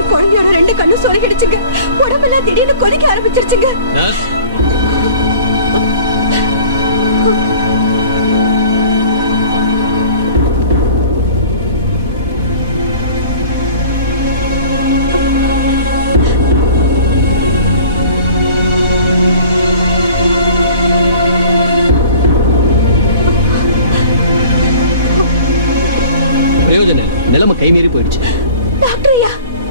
என் குழந்தையோட 2 கண்ணும் சொருகிடுச்சுங்க. உடம்பெல்லாம் திடீர்னு கொதிக்க ஆரம்பிச்சிருச்சுங்க. நிலைமை கை மீறி போயிடுச்சு. டாக்டர்யா,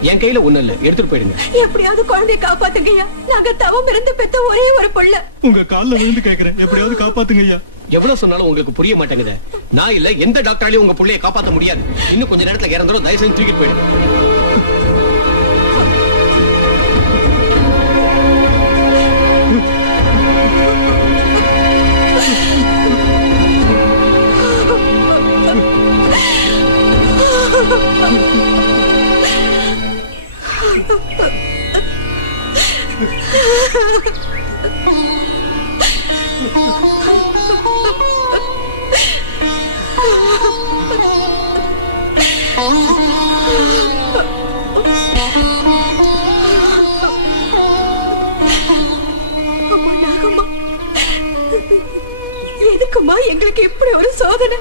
என் கையில ஒண்ணு இல்ல, எடுத்துட்டு போயிடுங்க. எப்படியாவது குழந்தையை காப்பாத்துங்கய்யா. நாங்க தவம் இருந்து பெத்த ஒரே ஒரு புள்ள. உங்க கால்ல விழுந்து கேக்குறேன், எப்படியாவது காப்பாத்துங்கய்யா. எவ்வளவு சொன்னாலும் உங்களுக்கு புரிய மாட்டேங்குது. நான் இல்ல, எந்த டாக்டராலையும் உங்க புள்ளைய காப்பாத்த முடியாது. இன்னும் கொஞ்ச நேரத்துல இறந்துரும். தயவு செஞ்சு தூக்கிட்டு போயிடுங்க. எதுக்குமா எங்களுக்கு இப்படி ஒரு சோதனை?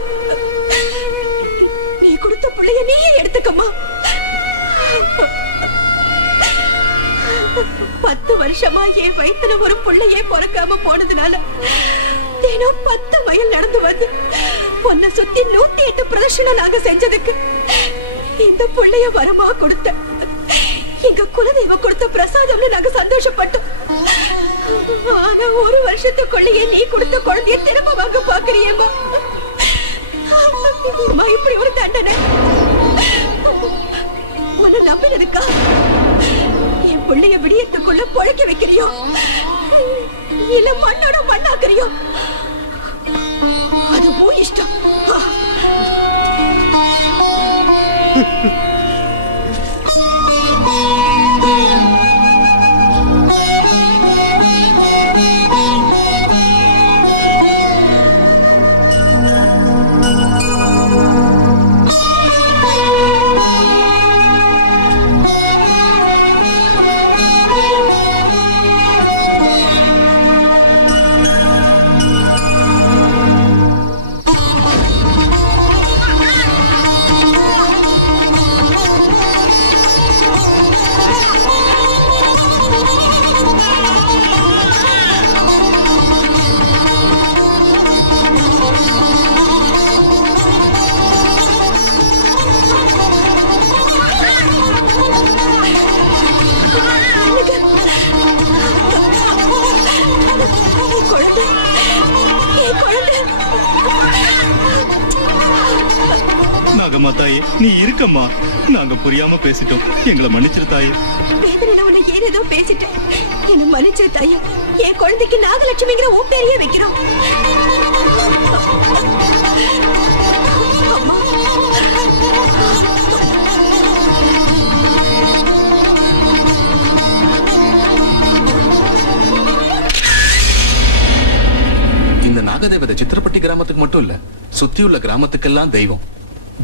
நீ கொடுத்த பிள்ளைய நீயே எடுத்துக்கமா. 10 வருஷமா என் வயித்துல ஒரு பிள்ளையே பிறக்காம போனதுனால தினம் 10 மைல் நடந்து வந்து உன்னை சுத்தி 108 பிரதர்ஷனம் நாங்க செஞ்சதுக்கு இந்த பிள்ளைய வரமா கொடுத்த எங்க குலதெய்வ கொடுத்த பிரசாதம்னு நாங்க சந்தோஷப்பட்டோம். ஆனா ஒரு வருஷத்துக்குள்ளேயே நீ கொடுத்த குழந்தைய திரும்ப வாங்க பாக்குறியேம்மா. இப்படி ஒரு தண்டனை உன்னை நம்பினதுக்கா என் பிள்ளைய விடியத்துக்குள்ள பொழைக்க வைக்கிறியோ இல்ல மண்ணோட மண்ணாக்குறியோ? அது உன் இஷ்டம். நாகம்மா தாயே, நீ இருக்கம்மா. நாங்க புரியாம பேசிட்டோம், எங்களை மன்னிச்சிரு தாயே. வேதனையில உன்னை ஏதேதோ பேசிட்டேன், என்ன மன்னிச்சிரு தாயே. என் குழந்தைக்கு நாகலட்சுமிங்கிற உன் பேரையே வைக்கிறோம். அம்மா, இந்த நாகதேவதை சித்திரப்பட்டி கிராமத்துக்கு மட்டும் இல்ல, சுத்தியுள்ள கிராமத்துக்கெல்லாம் தெய்வம்.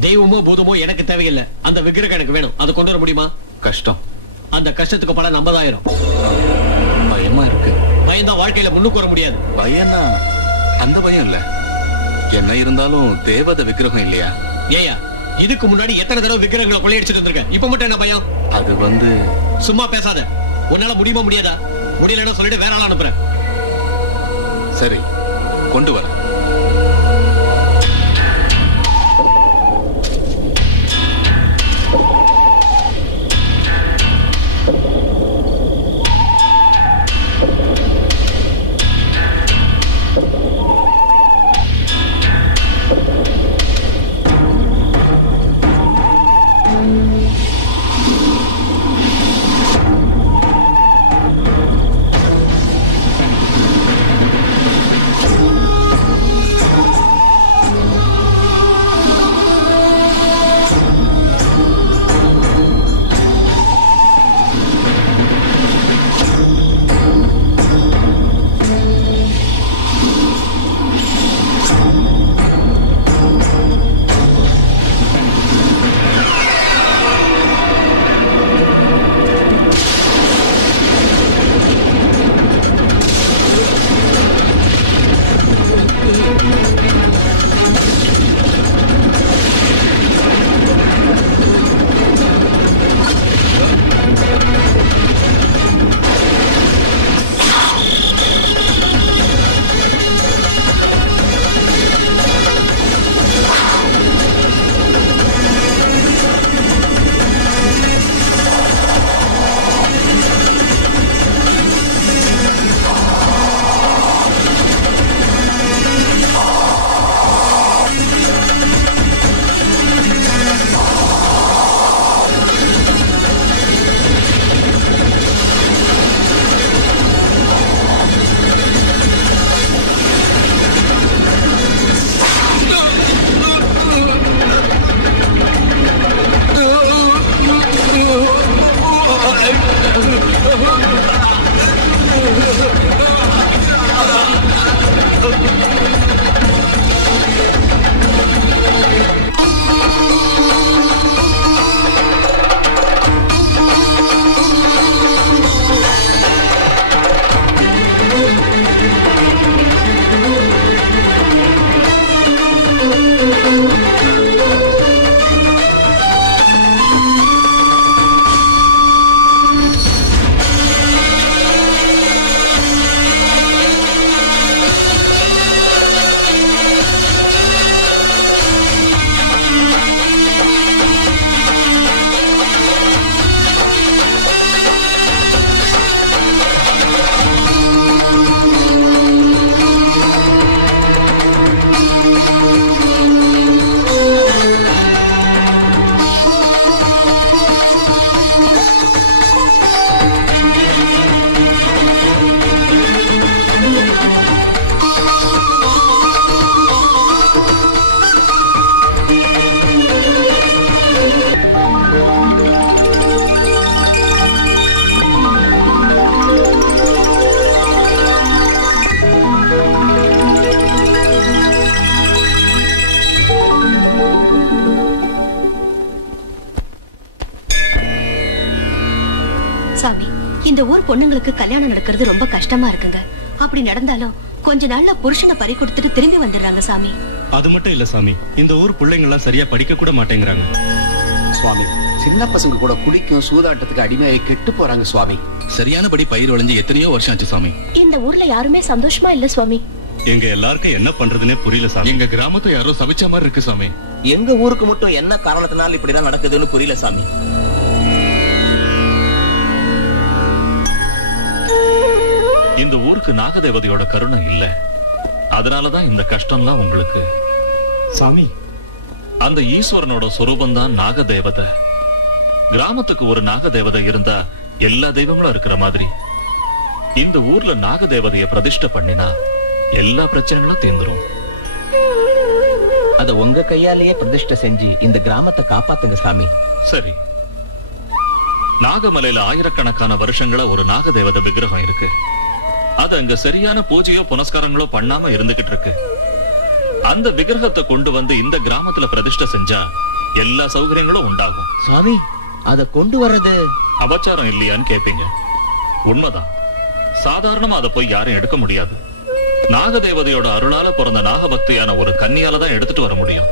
தெய்வமோ பூதமோ எனக்கு தேவையில்லை. அந்த விக்கிரகம் எனக்கு வேணும். அதை கொண்டு வர முடியுமா? கஷ்டம். அந்த கஷ்டத்துக்கு பலன் 50,000. பயமா இருக்கு. பயம்தான் வாழ்க்கையில முன்னுக்கு வர முடியாது. பயம்னா அந்த பயம் இல்ல. என்ன இருந்தாலும் தேவதை விக்கிரகம் இல்லையா? ஏயா, இதுக்கு முன்னாடி எத்தனை தடவை விக்கிரகங்களை கொள்ளையடிச்சிட்டு இருந்திருக்க? இப்ப மட்டும் என்ன பயம்? அது சும்மா பேசாத. உன்னால முடியுமா முடியாதா? முடியலன்னா சொல்லிட்டு வேற ஆள் அனுப்புறேன். சரி, கொண்டு வர. சாமி, இந்த ஊர் பொண்ணுங்களுக்கு கல்யாணம் நடக்கிறது ரொம்ப கஷ்டமா இருக்குங்க. அப்படி நடந்தாலும் கொஞ்ச நாள்ல புருஷனை பறி கொடுத்துட்டு திரும்பி வந்துடுறாங்க சாமி. அது மட்டும் இல்ல சாமி, இந்த ஊர் பிள்ளைங்க எல்லாம் சரியா படிக்க கூட மாட்டேங்கிறாங்க சுவாமி. சின்ன பசங்க கூட குடிக்கும் சூதாட்டத்துக்கு அடிமையாகி கெட்டு போறாங்க சுவாமி. சரியானபடி பயிர் விளைஞ்சு எத்தனையோ வருஷம் ஆச்சு சாமி. இந்த ஊர்ல யாருமே சந்தோஷமா இல்ல சுவாமி. எங்க எல்லாருக்கும் என்ன பண்றதுன்னே புரியல சாமி. எங்க கிராமத்தை யாரோ சபிச்ச மாதிரி இருக்கு சாமி. எங்க ஊருக்கு மட்டும் என்ன காரணத்தினால இப்படி எல்லாம் நடக்குதுன்னு புரியல சாமி. இந்த ஊருக்கு நாகதேவதையோட கருணை இல்ல, அதனாலதான் இந்த கஷ்டம்லாம் உங்களுக்கு. சாமி, அந்த ஈஸ்வரனோட சொரூபம் தான் நாகதேவதை. கிராமத்துக்கு ஒரு நாகதேவதை இருந்தா எல்லா தெய்வங்களும் இருக்கிற மாதிரி இந்த ஊர்ல நாகதேவதைய பிரதிஷ்டை பண்ணினா எல்லா பிரச்சனைகளும் தீர்ந்துரும். அத உங்க கையாலேயே பிரதிஷ்டை செஞ்சு இந்த கிராமத்தை காப்பாத்துங்க சாமி. சரி, நாகமலையில ஆயிரக்கணக்கான வருஷங்களா ஒரு நாகதேவதை விக்கிரகம் இருக்கு. அது அங்க சரியான பூஜையோ புனஸ்காரங்களோ பண்ணாம இருந்துகிட்டு இருக்கு. அந்த விக்கிரகத்தை கொண்டு வந்து இந்த கிராமத்துல பிரதிஷ்டை செஞ்சா எல்லா சௌகரியங்களும் உண்டாகும். சாமி, அத கொண்டு வர்றது அபச்சாரம் இல்லையான்னு கேப்பீங்க. உண்மைதான். சாதாரணமா அதை போய் யாரும் எடுக்க முடியாது. நாகதேவதையோட அருளால பிறந்த நாகபக்தியான ஒரு கன்னியால தான் எடுத்துட்டு வர முடியும்.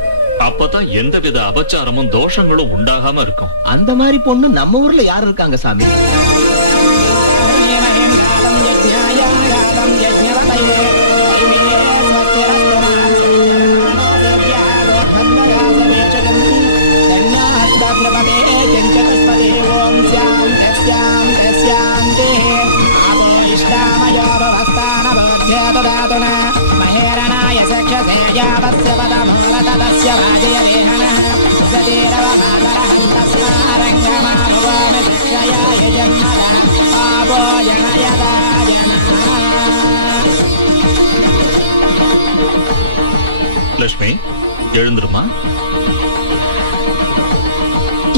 அப்பதான் எந்தவித அபச்சாரமும் தோஷங்களும் உண்டாகாம இருக்கும். அந்த மாதிரி பொண்ணு நம்ம ஊர்ல யாரு இருக்காங்க சாமி? மகேரணாய சக்ஷசே யாவஸ்ய பதமோரததஸ்ய வாஜய தேஹனः சுததேரவ மாதரஹந்தஸ்மாரங்கமானுவாம சிக்ஷயாய ஜன்மதா பாபோ ஜனயதாஜனः. லட்சுமி, எழுந்துருமா.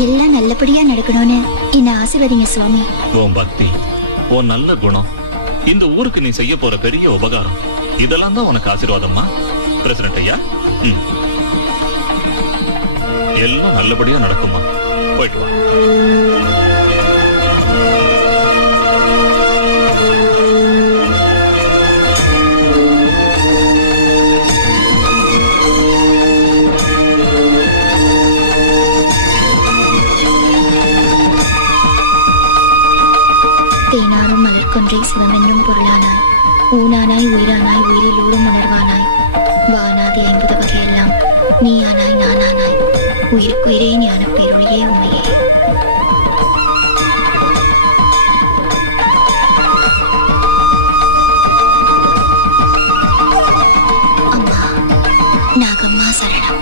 எல்லாம் நல்லபடியா நடக்கணும்னு என்ன ஆசீர்வதிங்க சுவாமி. உன் பக்தி, உன் நல்ல குணம், இந்த ஊருக்கு நீ செய்ய போற பெரிய உபகாரம், இதெல்லாம் தான் உனக்கு ஆசீர்வாதமா. பிரசிடென்ட் ஐயா, எல்லாம் நல்லபடியா நடக்குமா. போயிட்டு வா. தேனாரும் மலர்கொன்றை சிவமென்னும் பொருளானாய், ஊனானாய் உயிரானாய் உயிரிலூடும் உணர்வானாய், வானாதி 50 வகையெல்லாம் நீயானாய் நானானாய், உயிருக்குயிரே ஞான பேரொழியே உமையே. அம்மா நாகம்மா சரணம்.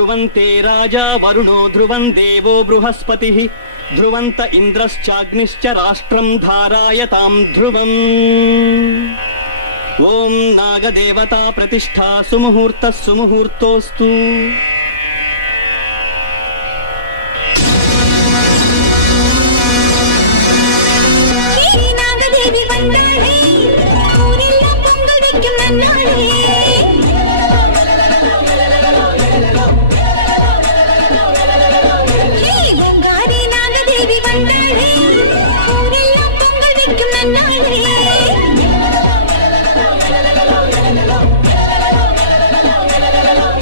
ध्रुवन्ते राजा वरुणो ध्रुवं देवो बृहस्पतिः ध्रुवन्त इन्द्रश्चाग्निश्च राष्ट्रं धारायतां ध्रुवम् ॐ नागदेवता प्रतिष्ठा सुमुहूर्तः सुमुहूर्तोऽस्तु நாகதேவி வந்தாளே ஊரெல்லாம் பொங்கல் வைக்கும் நன்னாளே பொங்காரி நாகதேவி வந்தாளே ஊரெல்லாம் பொங்கல் வைக்கும் நன்னாளே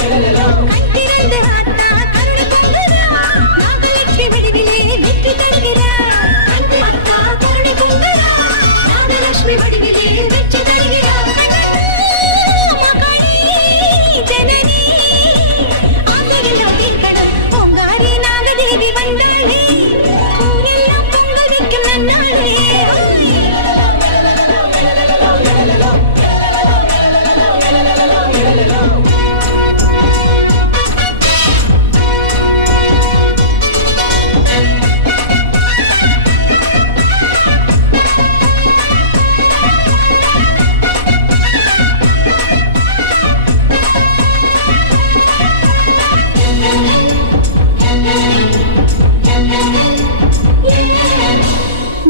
கண்திறந்து ஆத்தா கருணை பொங்குறா நாகலட்சுமி வடிவிலே வெற்றி தருகிறார் ஆத்தா கருணை பொங்குறா நாகலட்சுமி வடிவிலே வெற்றி தருகிறார் மகளே ஜனனி ஆசையெல்லாம் தீர்க்கணும் பொங்காரி நாகதேவி வந்தாளே ஊரெல்லாம் பொங்கல் வைக்கும் நன்னாளே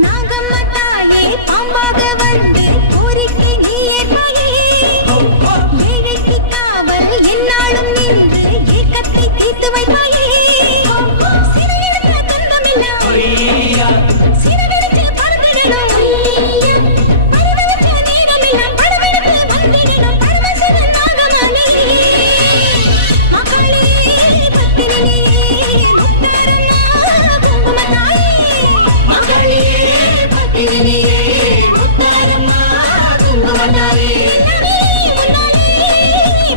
நாகம்மா தாயே பாம்பாக வந்து கோரிக்கை நீ ஏற்பாயே ஏழைக்கு காவல் என்னாலும் நின்று ஏக்கத்தை தீர்த்து வைப்பாயே சிறையெடுத்த துன்பமெல்லாம் சிறவெடுத்து பறந்திடணும் பரவெடுத்த நேரமெல்லாம் படவெடுத்து வந்திடணும் பரமசிவன் நாகமானே மகளே பத்தினியே முத்தாரம்மா குங்குமத்தாயே மகளே பத்தினியே முத்தாரம்மா குங்குமத்தாயே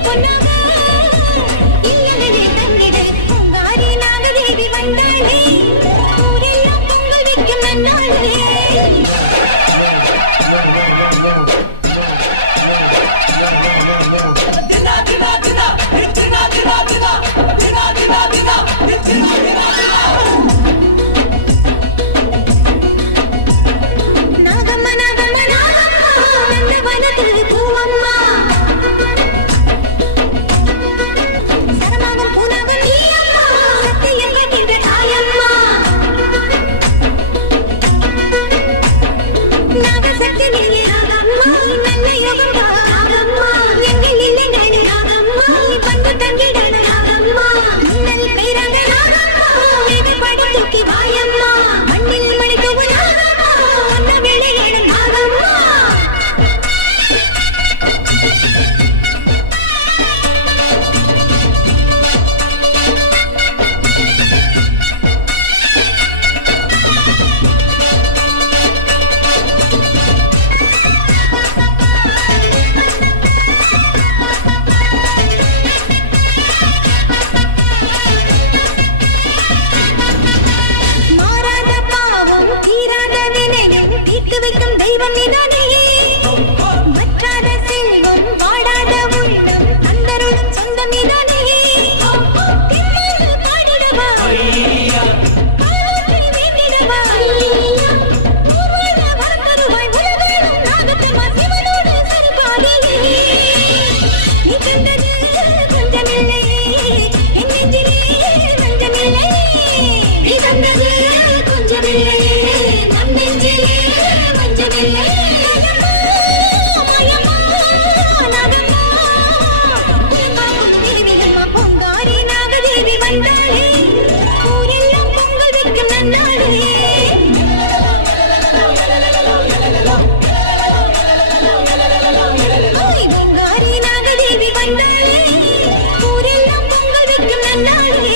பொன்னாக இல்லங்களே தந்திடு பொங்காரி நாகதேவி வந்தாளே ஊரெல்லாம் பொங்கல் வைக்கும் நன்னாளே நாகம்மா நாகம்மா நாகம்மா நந்தவனத்தில் பூவம்மா சரமாகும் பூனாகும் நீ அம்மா சத்தியம் என்கின்ற தாயம்மா நாகசக்தி நீயே நாகம்மா நல்ல யோகம் தா நாகம்மா எங்கள் இல்லைகள் நாகம்மா வந்து தங்கிடன நாகம்மா மின்னல் கைராக நாகம்மா வேகப்படி தூக்கி வாயம்மா மண்ணில் மணி தூவு நாகம்மா ஒன்ன வேளைகள் நாகம்மா மாறாத பாவம் தீராத வினையும் தீர்த்து வைக்கும் தெய்வம் நீதானே வற்றாத செல்வம் வாடாத உள்ளம் அந்தருடன் சொந்தம் நீதானே தென்னாடு பாடிடவா பாலூற்றி வேண்டிடவா ஊர்வாழ வரத்தருவாய் உலகாடும் நாகத்தம்மா சிவனோடு சரிபாடியே நீ கண்டது கொஞ்சமில்லை என் நெஞ்சிலே நஞ்சமில்லை நீ கண்டது கொஞ்சமில்லை நம் நெஞ்சிலே வஞ்சமில்லை மாயம்மா நாகம்மா உலகாகும் தேவியம்மா பொங்காரி நாகதேவி வந்தாளே ஊரெல்லாம் பொங்கல் வைக்கும் நன்னாளே பொங்காரி நாகதேவி வந்தாளே ஊரெல்லாம் பொங்கல் வைக்கும் நன்னாளே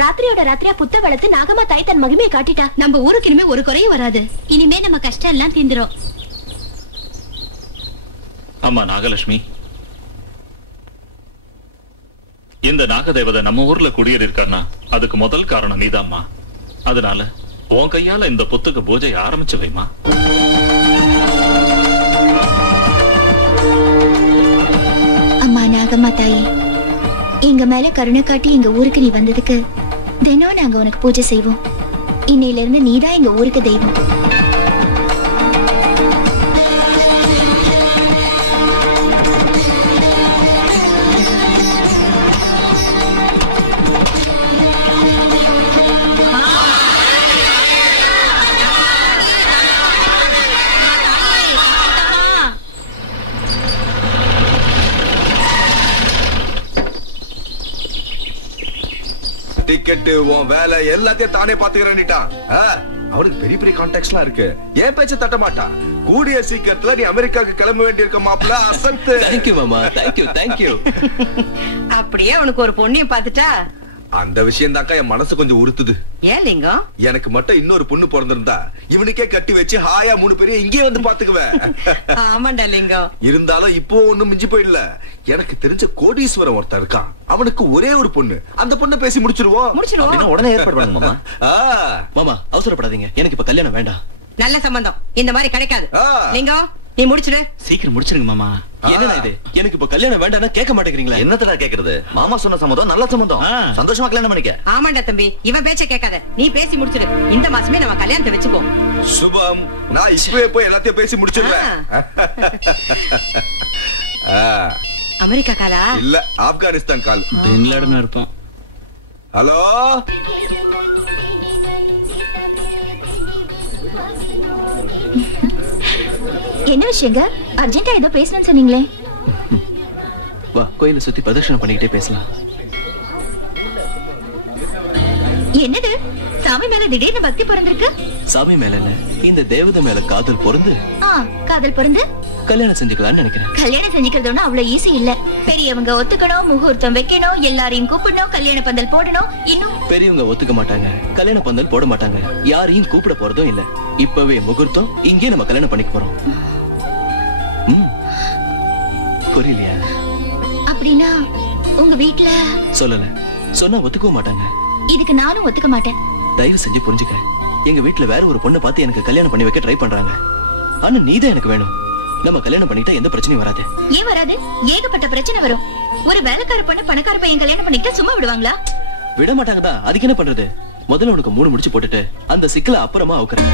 ராத்திரியோட ராத்திரியா புத்த வளர்த்து நாகம்மா தாய் தன் மகிமையை காட்டிட்டா நம்ம ஊருக்கு இனிமே ஒரு குறையும் வராது இனிமே நம்ம கஷ்டம் எல்லாம் தீந்துரும் அம்மா நாகலட்சுமி, இந்த நாகதேவதை நம்ம ஊர்ல குடியேறிருக்கான்னா அதுக்கு முதல் காரணம் நீதாம்மா. அதனால உன் கையால இந்த புத்துக்கு பூஜை ஆரம்பிச்சு வைமா. வணக்கம்மா தாயி. எங்க மேல கருணை காட்டி எங்க ஊருக்கு நீ வந்ததுக்கு தினம் நாங்க உனக்கு பூஜை செய்வோம். இன்னையில இருந்து நீதான் எங்க ஊருக்கு தெய்வம். டிக்கெட் உன் வேலை எல்லாத்தையும் தானே பாத்துக்கிறேன்னுட்டான். அவனுக்கு பெரிய பெரிய கான்டாக்ட்ஸ்லாம் இருக்கு. ஏன் பேச்ச தட்ட மாட்டான். கூடிய சீக்கிரத்துல நீ அமெரிக்காவுக்கு கிளம்ப வேண்டியிருக்க மாப்பிள்ள. அசத்து. தேங்க்யூ மாமா. தேங்க்யூ. அப்படியே அவனுக்கு ஒரு பொண்ணையும் பாத்துட்டா? அந்த விஷயம் தாக்கா என் மனசு கொஞ்சம் உறுத்துது. ஏன் லிங்கம்? எனக்கு மட்டும் இன்னொரு பொண்ணு பிறந்திருந்தா இவனுக்கே கட்டி வச்சு ஹாயா 3 பேரையும் இங்கே வந்து பாத்துக்குவேன். ஆமாண்டா லிங்கம். இருந்தாலும் இப்போ ஒண்ணும் மிஞ்சி போயிடல. எனக்கு தெரிஞ்ச கோடீஸ்வரன் ஒருத்தர் இருக்கான். அவனுக்கு ஒரே ஒரு பொண்ணு. அந்த பொண்ணு பேசி முடிச்சிருவோம். உடனே ஏற்பாடு பண்ணுங்க மாமா. மாமா அவசரப்படாதீங்க. எனக்கு இப்ப கல்யாணம் வேண்டாம். நல்ல சம்பந்தம் இந்த மாதிரி கிடைக்காது. லிங்கம் நீ முடிச்சிடு. சீக்கிரம் முடிச்சிருங்க மாமா. என்னடா இது? எனக்கு இப்ப கல்யாணம் வேண்டாம்னா கேட்க மாட்டேங்கிறீங்களா? என்னத்தடா கேக்குறது? மாமா சொன்ன சம்மதம் நல்ல சம்மதம். சந்தோஷமா கல்யாணம் பண்ணிக்க. ஆமாண்டா தம்பி, இவன் பேச்ச கேட்காத. நீ பேசி முடிச்சிடு. இந்த மாசமே நம்ம கல்யாணத்தை வச்சுப்போம். சுபம், நான் இப்பவே போய் எல்லாத்தையும் பேசி முடிச்சிடுறேன். அமெரிக்கா காலா? இல்ல, ஆப்கானிஸ்தான் கால். பின் லாடன் இருப்பான். ஹலோ, என்ன விஷயங்க? அர்ஜென்ட்டா ஏதோ பேசணும்னு சொன்னீங்களே. வா, கோயிலை சுத்தி பிரதட்சணம் பண்ணிக்கிட்டே பேசலாம். என்னது? சாமி மேல திடீர்னு பக்தி பிறந்திருக்கு? சாமி மேல இல்ல, இந்த தேவதை மேல காதல் பொருந்து காதல் பொருந்து கல்யாணம் செஞ்சுக்கலாம்னு நினைக்கிறேன். கல்யாணம் செஞ்சுக்கிறதுனா அவ்வளவு ஈஸி இல்ல. பெரியவங்க ஒத்துக்கணும், முகூர்த்தம் வைக்கணும், எல்லாரையும் கூப்பிடணும், கல்யாண பந்தல் போடணும். இன்னும் பெரியவங்க ஒத்துக்க மாட்டாங்க, கல்யாண பந்தல் போட மாட்டாங்க, யாரையும் கூப்பிட போறதும் இல்ல. இப்பவே முகூர்த்தம், இங்கே நம்ம கல்யாணம் பண்ணிக்க போறோம். புரியலையா? அப்படின்னா உங்க வீட்ல சொல்லல, சொன்னா ஒத்துக்கவும் மாட்டாங்க. இதுக்கு நானும் ஒத்துக்க மாட்டேன். தயவு செஞ்சு புரிஞ்சுக்க. எங்க வீட்டுல வேற ஒரு பொண்ணை பார்த்து எனக்கு கல்யாணம் பண்ணி வைக்க ட்ரை பண்றாங்க. ஆனா நீதான் எனக்கு வேணும். நம்ம கல்யாணம் பண்ணிட்டா எந்த பிரச்சனையும் வராது. ஏன் வராது? ஏகப்பட்ட பிரச்சனை வரும். ஒரு வேலைக்கார பொண்ணு பணக்கார பையன் கல்யாணம் பண்ணிட்டா சும்மா விடுவாங்களா? விட மாட்டாங்கதா. அதுக்கு என்ன பண்றது? முதல்ல உனக்கு 3 முடிச்சு போட்டுட்டு அந்த சிக்கலை அப்புறமா அவுக்குறேன்.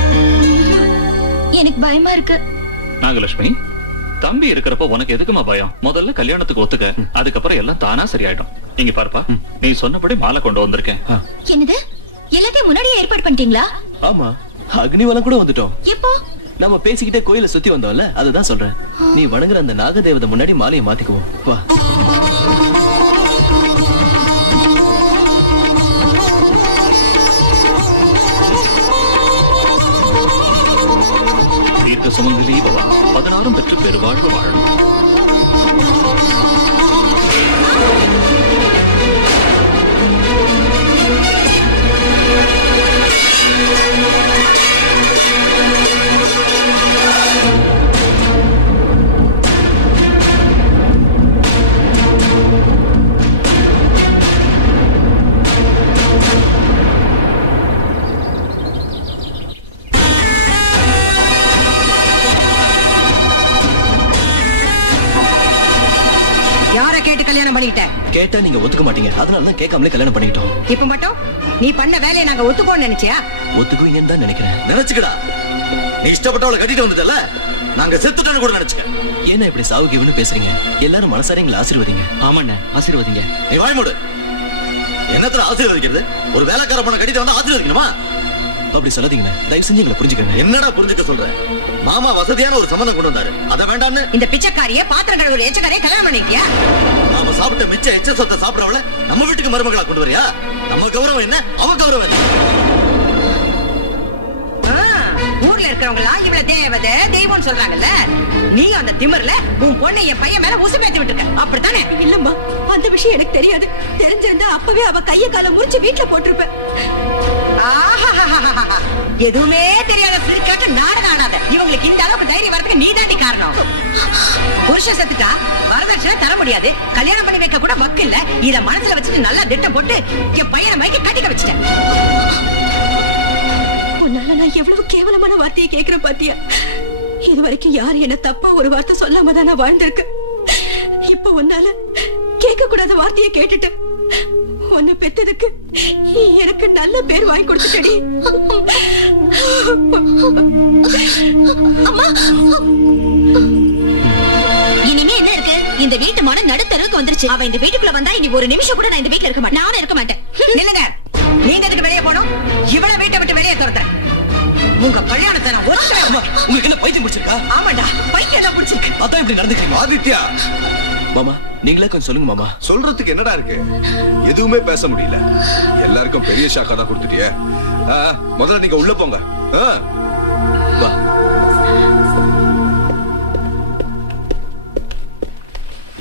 எனக்கு பயமா இருக்கு. நாகலட்சுமி, தம்பி இருக்கிறப்ப உனக்கு எதுக்குமா பயம்? முதல்ல கல்யாணத்துக்கு ஒத்துக்க, அதுக்கப்புறம் எல்லாம் தானா சரியாயிடும். இங்க பாருப்பா, நீ சொன்னபடி மாலை கொண்டு வந்திருக்கேன். என்னது? எல்லாத்தையும் முன்னாடியே ஏற்பாடு பண்ணிட்டீங்களா? ஆமா, அக்னிவலம் கூட வந்துட்டோம். எப்போ? நம்ம பேசிக்கிட்டே கோயிலை சுத்தி வந்தோம்ல, அதுதான் சொல்றேன். நீ வணங்குற அந்த நாகதேவதை முன்னாடி மாலையை மாத்திக்குவோம். வா. தீர்க்க சுமங்கலி பவா, 16 பெற்று பெருவாழ்வு வாழும். யார கேட்டு கல்யாணம் பண்ணிக்கிட்ட? கேட்டா நீங்க ஒத்துக்க மாட்டீங்க, அதனாலதான் கேட்காமலே கல்யாணம் பண்ணிக்கிட்டோம். இப்ப மட்டும் நீ பண்ண வேலையை நாங்க ஒத்துக்கோன்னு நினைச்சியா? ஒத்துக்குவீங்கன்னு தான் நினைக்கிறேன். நினைச்சுக்கடா, நீ இஷ்டப்பட்டவளை கட்டிட்டு வந்துட்டல, நாங்க செத்துட்டோன்னு கூட நினைச்சுக்க. ஏன்னா இப்படி சாவுகிவன்னு பேசுறீங்க? எல்லாரும் மனசார எங்களை ஆசீர்வதிங்க. ஆமாண்ணே, ஆசீர்வதிங்க. நீ வாய் மூடு. என்னத்துல ஆசீர்வதிக்கிறது? ஒரு வேலைக்கார பொண்ணை கட்டிட்டு வந்து ஆசீர்வதிக்கணுமா? அப்படி சொல்லாதீங்கண்ணே, தயவு செஞ்சு எங்களை புரிஞ்சுக்கங்க. என்னடா புரிஞ்சுக்க சொல்ற? மாமா வசதியான ஒரு சம்பந்தம் கொண்டு வந்தாரு, அதை வேண்டான்னு இந்த பிச்சைக்காரியே பாத்திரம் கழுவுற எச்சக்காரியே கல்யாணம் பண்ணிக்கியா? நாம சாப்பிட்ட மிச்ச எச்ச சொத்தை சாப்பிடவள நம்ம வீட்டுக்கு மருமகளா கொண்டு வரியா? நம்ம கௌரவம் என்ன, அவ கௌரவம் என்ன? ஊர்ல இருக்கிறவங்க எல்லாம் இவள தேவதை தெய்வம்னு சொல்றாங்கல்ல, நீ அந்த திமிர்ல உன் பொண்ணை என் பையன் மேல உசுப்பேத்தி விட்டுருக்க, அப்படித்தானே? இல்லம்மா, அந்த விஷயம் எனக்கு தெரியாது. தெரிஞ்சிருந்தா அப்பவே அவ கைய கால முறிச்சு வீட்டுல போட்டிருப்ப. எதுவுமே தெரியாத சிறுக்காட்டு நாடகம் ஆடாத. இவங்களுக்கு இந்த அளவுக்கு தைரியம் வரதுக்கு நீ தாண்டி காரணம். புருஷன் செத்துட்டா வரதட்சணை தர முடியாது, கல்யாணம் பண்ணி வைக்க கூட வக்கு இல்ல. இத மனசுல வச்சுட்டு நல்லா திட்டம் போட்டு என் பையனை மைக்க கட்டிக்க வச்சுட்டேன். உன்னால நான் எவ்வளவு கேவலமான வார்த்தையை கேட்கிறேன் பாத்தியா? இது வரைக்கும் யாரு என்ன தப்பா ஒரு வார்த்தை சொல்லாம தான் நான் வாழ்ந்திருக்கேன். இப்ப உன்னால கேட்க கூடாத வார்த்தையை கேட்டுட்டு உன்னை பெத்ததுக்கு எனக்கு நல்ல பேர் வாங்கி கொடுத்துட்டடி. இனிமே என்ன இருக்கு? இந்த வீட்டு மன நடுத்தருக்கு வந்துருச்சு. அவ இந்த வீட்டுக்குள்ள வந்தா இனி ஒரு நிமிஷம் கூட நான் இந்த வீட்டுல இருக்க மாட்டேன். நானும் இருக்க மாட்டேன். நில்லுங்க. நீங்க எதுக்கு வெளியே போகணும்? இவ்வளவு வீட்டை விட்டு வெளியே துரத்துறேன். உங்க கல்யாணத்தை நான் உங்களுக்கு என்ன பைத்தியம் பிடிச்சிருக்கா? ஆமாடா, பைத்தியம் தான் பிடிச்சிருக்கு. அதான் இப்படி நடந்துக்கிறீங்க. ஆதித்யா மாமா, நீங்களே கொஞ்சம் சொல்லுங்க மாமா. சொல்றதுக்கு என்னடா இருக்கு? எதுவுமே பேச முடியல. எல்லாருக்கும் பெரிய ஷாக்கா தான் கொடுத்துட்டியே. முதல்ல நீங்க உள்ள போங்க. வா.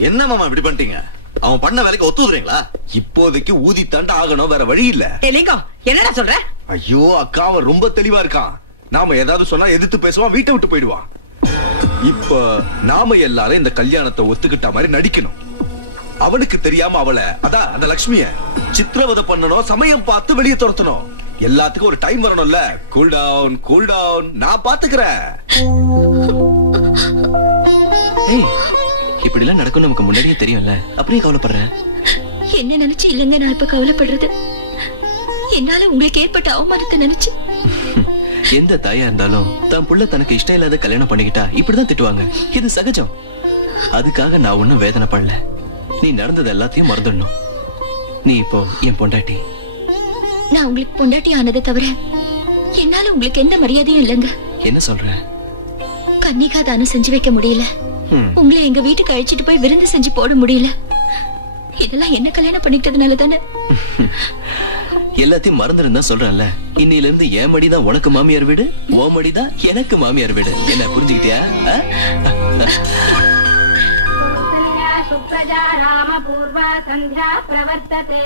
என்ன மாமா இப்படி பண்ணிட்டீங்க? அவன் பண்ண வேலைக்கு ஒத்துதுறீங்களா? இப்போதைக்கு ஊதி தாண்ட ஆகணும், வேற வழி இல்ல. லிங்கம், என்னடா சொல்ற? ஐயோ அக்கா, அவன் ரொம்ப தெளிவா இருக்கான். நாம ஏதாவது சொன்னா எதிர்த்து பேசுவான், வீட்டை விட்டு போயிடுவான். இப்ப நாம எல்லாரும் இந்த கல்யாணத்தை ஒத்துக்கிட்ட மாதிரி நடிக்கணும். அவனுக்கு தெரியாம அவளை, அதான் அந்த லட்சுமிய சித்திரவதை பண்ணணும், சமயம் பார்த்து வெளியே துரத்தணும். எல்லாத்துக்கும் ஒரு டைம் வரணும்ல. கூல் டவுன், கூல் டவுன், நான் பாத்துக்கிறேன். இப்படி எல்லாம் நடக்கும் நமக்கு முன்னாடியே தெரியும்ல, அப்படியே கவலைப்படுறேன். என்ன நினைச்சு இல்லைங்க நான் இப்ப கவலைப்படுறது? என்னால உங்களுக்கு ஏற்பட்ட அவமானத்தை நினைச்சு. எந்த தாயா இருந்தாலும் தான் புள்ள தனக்கு இஷ்டம் இல்லாத கல்யாணம் பண்ணிக்கிட்டா இப்படிதான் திட்டுவாங்க. இது சகஜம். அதுக்காக நான் ஒன்னும் வேதனை பண்ணல. நீ நடந்தது எல்லாத்தையும் மறந்துடணும். நீ இப்போ என் பொண்டாட்டி. நான் உங்களுக்கு பொண்டாட்டி ஆனதை தவிர என்னால உங்களுக்கு எந்த மரியாதையும் இல்லைங்க. என்ன சொல்ற? கன்னிகா தானம் செஞ்சு வைக்க முடியல. உங்களை எங்க வீட்டுக்கு அழைச்சிட்டு போய் விருந்து செஞ்சு போட முடியல. இதெல்லாம் என்ன கல்யாணம் பண்ணிக்கிட்டதுனால தானே. எல்லாத்தையும் மறந்துருந்தா சொல்றேன்ல. இன்னில இருந்து என் மடிதான் உனக்கு மாமியார் வீடு, ஓ மடிதான் எனக்கு மாமியார் வீடு. என்ன புரிஞ்சுக்கிட்டியா? சுப்ரஜா ராம பூர்வ சந்தியா பிரவர்த்ததே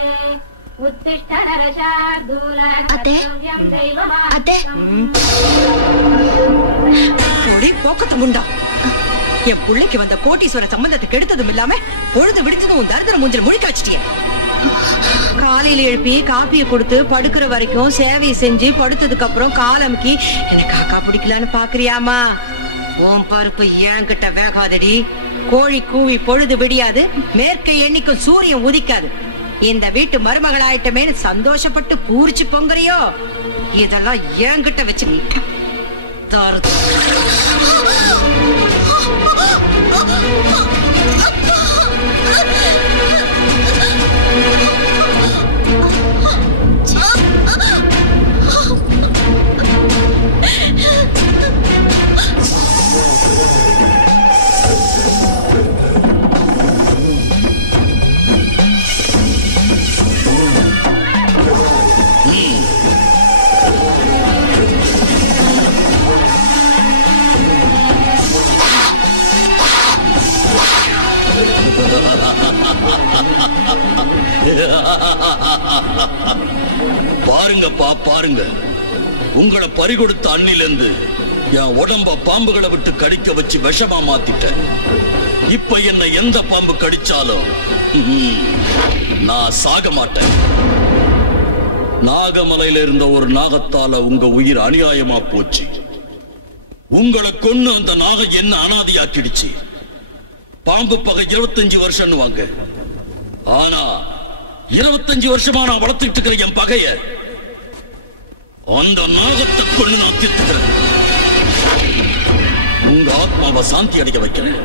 உத்திஷ்ட நரசார்தூல கர்த்தவ்யம் தெய்வமா. அத்தை போடி போக்கத்து முண்டா. என் பிள்ளைக்கு வந்த கோட்டீஸ்வர சம்பந்தத்தை கெடுத்ததும் இல்லாம பொழுது விடுத்ததும் உன் தரித்திர மூஞ்சில் முழிக்க வச்சிட்டிய. காலையில எழுப்பி காப்பியை கொடுத்து படுக்கிற வரைக்கும் சேவையை செஞ்சு படுத்ததுக்கு அப்புறம் காலமுக்கி எனக்கு காக்கா பிடிக்கலான்னு பாக்குறியாமா? உன் பருப்பு ஏங்கிட்ட வேகாதடி. கோழி கூவி பொழுது விடியாது, மேற்கை எண்ணிக்கும் சூரியன் உதிக்காது. இந்த வீட்டு மருமகளாயிட்டமேனு சந்தோஷப்பட்டு பூரிச்சு பொங்குறியோ? இதெல்லாம் ஏங்கிட்ட வச்சு தருது. பாருங்கப்பா பாருங்க, உங்களை பறிகொடுத்த அன்னிலிருந்து என் உடம்ப பாம்புகளை விட்டு கடிக்க வச்சு விஷமா மாத்திட்டேன். இப்ப என்ன எந்த பாம்பு கடிச்சாலும் நான் சாக மாட்டேன். நாகமலையில இருந்த ஒரு நாகத்தால உங்க உயிர் அநியாயமா போச்சு. உங்களை கொன்னு அந்த நாகம் என்ன அனாதியாக்கிடுச்சு. பாம்பு பகை 25 வருஷம் வாங்க. ஆனா 25 வருஷமா நான் வளர்த்துட்டு இருக்கிற என் பகைய அந்த நாகத்தை கொண்டு நான் தீர்த்துக்கிறேன். உங்க ஆத்மாவை சாந்தி அடைய வைக்கிறேன்.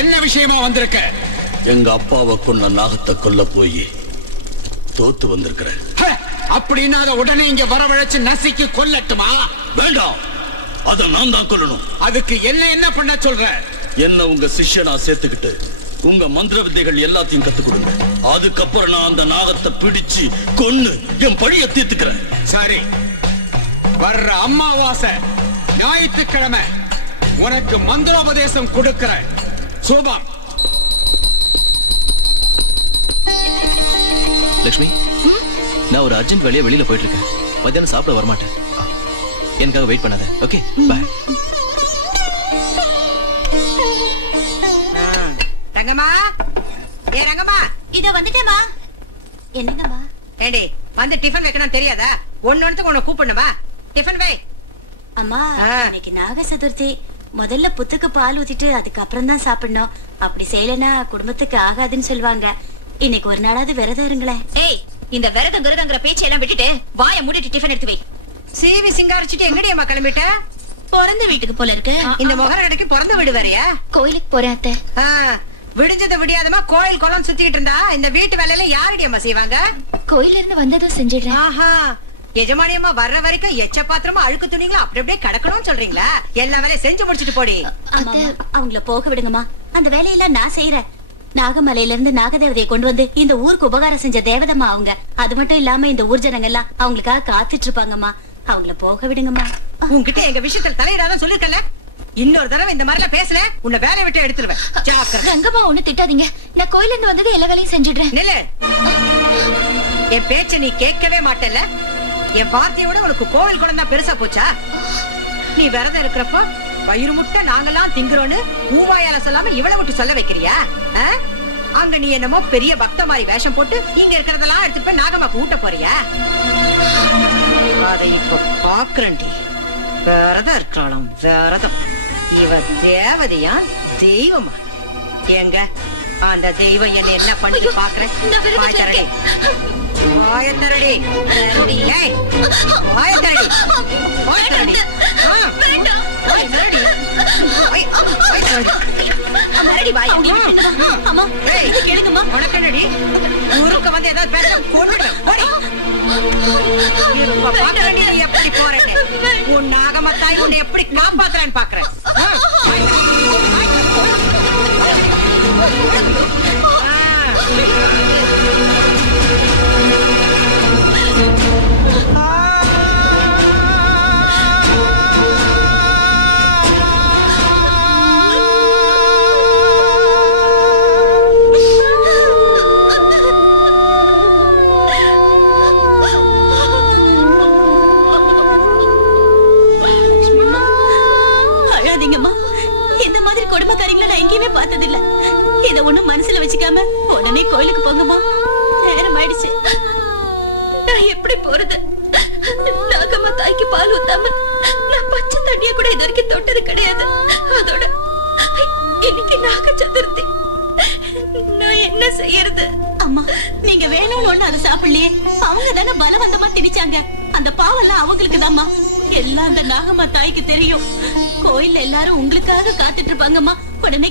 என்ன விஷயமா வந்திருக்க? எங்க அப்பாவை கொன்ன நாகத்தை கொல்ல போய் தோத்து வந்திருக்கிறேன். அப்படின்னா அதை உடனே இங்க வரவழைச்சு நசிக்கு கொல்லட்டுமா? வேண்டாம், அத நான் தான் கொல்லணும். அதுக்கு என்ன பண்ண சொல்ற? என்ன உங்க சிஷ்யனா சேர்த்துக்கிட்டு உங்க மந்திர வித்தைகள் எல்லாத்தையும் கத்துக் கொடுங்க. அதுக்கப்புறம் நான் அந்த நாகத்தை பிடிச்சு கொன்னு என் பழிய தீர்த்துக்கிறேன். சரி, வர்ற அமாவாசை ஞாயிற்றுக்கிழமை உனக்கு மந்திரோபதேசம் கொடுக்கிறேன். சூபம். லட்சுமி, நான் ஒரு அர்ஜென்ட் வேலையா வெளியில போயிட்டு இருக்கேன். மத்தியானம் சாப்பிட வரமாட்டேன். எனக்காக வெயிட் பண்ணாத. ஓகே, பாய். ரங்கம்மா, ஏ ரங்கம்மா, இத வந்துட்டேமா. என்னங்கம்மா? ஏண்டி வந்து டிஃபன் வைக்கணும் தெரியாதா? ஒன்னொன்னுக்கு உன்னை கூப்பிடணுமா? டிஃபன் வை. அம்மா, இன்னைக்கு நாக சதுர்த்தி. முதல்ல புத்துக்கு பால் ஊத்திட்டு அதுக்கப்புறம் தான் சாப்பிடணும். அப்படி செய்யலனா குடும்பத்துக்கு ஆகாதுன்னு சொல்லுவாங்க. இன்னைக்கு ஒரு நாளாவது விரதம் இருங்களேன். ஏய், இந்த விரதம் விரதங்கிற பேச்செல்லாம் விட்டுட்டு வாயை மூடிட்டு டிஃபன் எடுத்து வை. சீவி சிங்காரிச்சுட்டு எங்கடி அம்மா கிளம்பிட்ட? பிறந்த வீட்டுக்கு போல இருக்கு. இந்த முகரடைக்கு பிறந்த வீடு வரையா? கோயிலுக்கு போறேன் அத்தை. விடிஞ்சத விடியாதமா கோயில் குளம் சுத்திட்டு இருந்தா இந்த வீட்டு வேலையில யாரடி அம்மா செய்வாங்க? கோயில இருந்து வந்ததும் செஞ்சிடுறேன். ஆஹா, எஜமானியம்மா வர்ற வரைக்கும் எச்ச பாத்திரமா அழுக்கு துணிங்களா அப்படி அப்படியே கிடக்கணும்னு சொல்றீங்களா? எல்லா வேலையும் செஞ்சு முடிச்சிட்டு போடி. அவங்கள போக விடுங்கம்மா, அந்த வேலையெல்லாம் நான் செய்யறேன். நாகமலையில இருந்து நாகதேவதையை கொண்டு வந்து இந்த ஊருக்கு உபகாரம் செஞ்ச தேவதம்மா அவங்க. அது மட்டும் இல்லாம இந்த ஊர் ஜனங்க எல்லாம் அவங்களுக்காக காத்துட்டு இருப்பாங்கம்மா. அவங்கள போக விடுங்கம்மா. உன்கிட்ட எங்க விஷயத்துல தலையிடாதான் சொல்லிருக்கல. இன்னொரு தடவை இந்த மாதிரிலாம் பேசல உன்னை வேலை விட்டு எடுத்துருவேன். ஜாக்கிரதை. ரங்கம்மா, ஒண்ணு திட்டாதீங்க. நான் கோயில இருந்து வந்தது எல்லா வேலையும் செஞ்சிடுறேன். நில்லு. என் பேச்ச நீ கேட்கவே மாட்டல. என் வார்த்தையோட உனக்கு கோவில் குளம் தான் பெருசா போச்சா? நீ விரதம் இருக்கிறப்போ வயிறு முட்டை நாங்கெல்லாம் திங்குறோன்னு ஊவாயால சொல்லாம இவளை விட்டு சொல்ல வைக்கிறியா? அங்க நீ என்னமோ பெரிய பக்த மாதிரி வேஷம் போட்டு இங்க இருக்கிறதெல்லாம் எடுத்துட்டு போய் நாகம்மாக்கு ஊட்ட போறியா? அதை இப்ப பாக்குறேன்டி. விரதம் இருக்கலாம், விரதம். இவ தேவதையா தெய்வமா? எங்க அந்த தெய்வம் என்ன பண்ணி பாக்குறேன்? வாயத்தரடி, வாயத்தரடி, வாயத்தரடி, வாயத்தரடி, ஊருக்கு வந்து ஏதாவது பேச கொண்டுடுவேன். எப்படி போறேன்? உன் நாகமத்தாய் உன்னை எப்படி காப்பாத்துறான்னு பாக்குறேன். கொடுமைக்காரிகளை நான் எங்கேயுமே பார்த்ததில்ல. இத ஒண்ணும் மனசுல வச்சுக்காம உடனே கோயிலுக்கு போங்கம்மா. நேரம் ஆயிடுச்சு. நான் எப்படி போறது? நாகம்மா தாய்க்கு பால் ஊத்தாம நான் பச்சை தண்ணிய கூட இது வரைக்கும் தொட்டது கிடையாது. அதோட இன்னைக்கு நாக சதுர்த்தி. நான் என்ன செய்யறது? அம்மா, நீங்க வேணும்னு ஒண்ணு அதை சாப்பிடலையே. அவங்க தானே பலவந்தமா திணிச்சாங்க. அந்த பாவெல்லாம் அவங்களுக்கு தான்மா. எல்லாம் அந்த நாகம்மா தாய்க்கு தெரியும். கோயில்ல எல்லாரும் உங்களுக்காக காத்துட்டு இருப்பாங்கம்மா. உடனே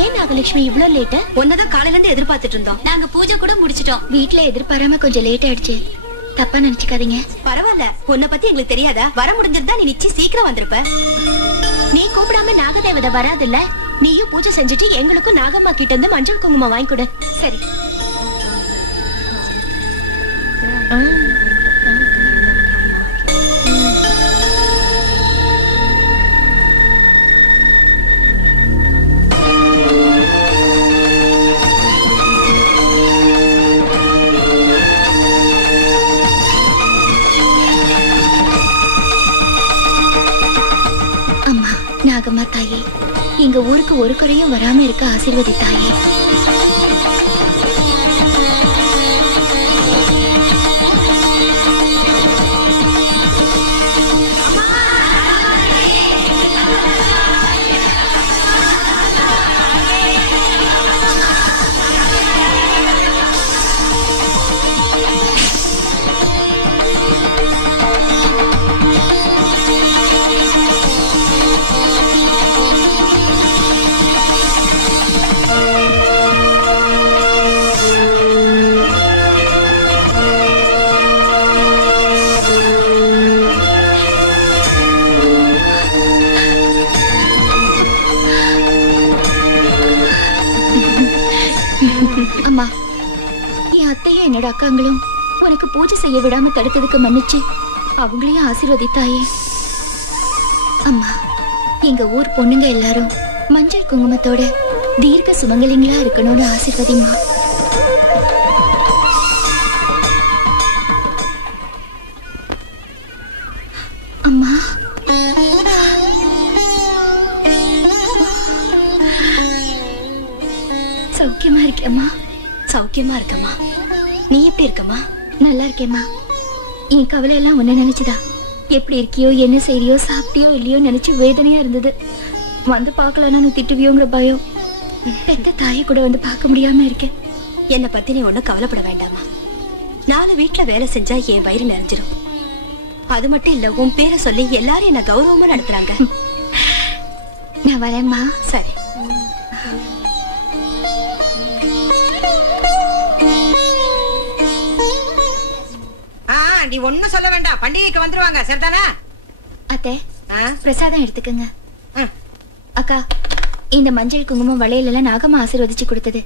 ஏன் நாகலட்சுமி இவ்ளோ லேட்டா? ஒன்னதான் காலையில இருந்து எதிர்பார்த்துட்டு இருந்தோம். நாங்க பூஜை கூட முடிச்சிட்டோம். வீட்டுல எதிர்பாராம கொஞ்சம் லேட் ஆயிடுச்சு. தப்பா நினைச்சுக்காதீங்க. பரவாயில்ல, உன்னை பத்தி எங்களுக்கு தெரியாதா? வர முடிஞ்சிருந்தா நீ நிச்சயம் சீக்கிரம் வந்திருப்ப. நீ கூப்பிடாம நாகதேவதை வராதுல்ல. நீயும் பூஜை செஞ்சுட்டு எங்களுக்கும் நாகம்மா கிட்ட இருந்து மஞ்சள் குங்குமம் வாங்கி கொடு. சரி. நாகம்மா தாயே, எங்க ஊருக்கு ஒரு குறையும் வராம இருக்க ஆசீர்வதி தாயே. அம்மா, என் அத்தையும் என்னோட அக்காங்களும் உனக்கு பூஜை செய்ய விடாம தடுத்ததுக்கு மன்னிச்சு அவங்களையும் ஆசீர்வதித்தாயே. அம்மா, எங்க ஊர் பொண்ணுங்க எல்லாரும் மஞ்சள் குங்குமத்தோட தீர்க்க சுமங்கலிங்களா இருக்கணும்னு ஆசீர்வதிம்மா. அம்மா, சௌக்கியமா இருக்கேம்மா? சௌக்கியமா இருக்கம்மா. நீ எப்படி இருக்கம்மா? நல்லா இருக்கேம்மா. என் கவலை எல்லாம் உன்ன நினைச்சுதா. எப்படி இருக்கியோ, என்ன செய்யறியோ, சாப்பிட்டியோ இல்லையோ நினைச்சு வேதனையா இருந்தது. வந்து பார்க்கலன்னா நீ திட்டுவியோங்கிற பயம். பெத்த தாயை கூட வந்து பார்க்க முடியாம இருக்கேன். என்னை பத்தி நீ ஒண்ணும் கவலைப்பட வேண்டாமா. 4 வீட்டுல வேலை செஞ்சா என் வயிறு நிறைஞ்சிரும். அது மட்டும் இல்ல, உன் பேரை சொல்லி எல்லாரும் என்ன கௌரவமா நடத்துறாங்க. நான் வரேம்மா. சரி. நீ ஒண்ணும் சொல்ல வேண்டாம், பண்டிகைக்கு வந்துருவாங்க. சரிதானா? அத்தை, பிரசாதம் எடுத்துக்கங்க. அக்கா, இந்த மஞ்சள் குங்குமம் வளையல எல்லாம் நாகம்மா ஆசீர்வதிச்சு கொடுத்தது.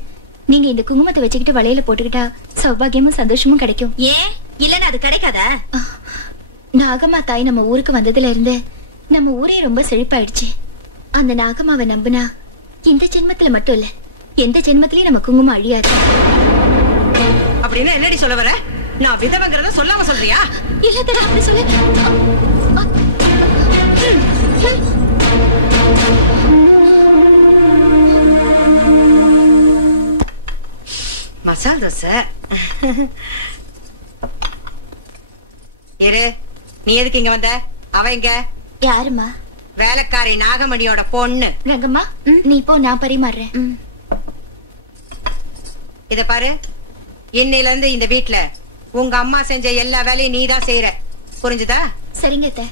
நீங்க இந்த குங்குமத்தை வச்சுக்கிட்டு வளையல போட்டுக்கிட்டா சௌபாகியமும் சந்தோஷமும் கிடைக்கும். ஏன் இல்லன்னா அது கிடைக்காதா? நாகம்மா தாய் நம்ம ஊருக்கு வந்ததுல இருந்து நம்ம ஊரே ரொம்ப செழிப்பாயிடுச்சு. அந்த நாகம்மாவை நம்பினா இந்த ஜென்மத்துல மட்டும் இல்ல, எந்த ஜென்மத்திலயும் நம்ம குங்குமம் அழியாது. அப்படின்னா என்னடி சொல்ல வர? நான் விதவங்கிறத சொல்லாம சொல்றியா? இல்ல தடா, அப்படி சொல்லு. மசால் தோசை. இரு, நீ எதுக்கு இங்க வந்த? அவ இங்க யாருமா? வேலைக்காரி நாகமணியோட பொண்ணு. ரங்கம்மா, நீ போ, நான் பரிமாறுறேன். இத பாரு, இன்னையில இருந்து இந்த வீட்டுல உங்க அம்மா செஞ்ச எல்லா வேலையும் நீதான் செய்யற. புரிஞ்சுதா? சரிங்க அத்தை.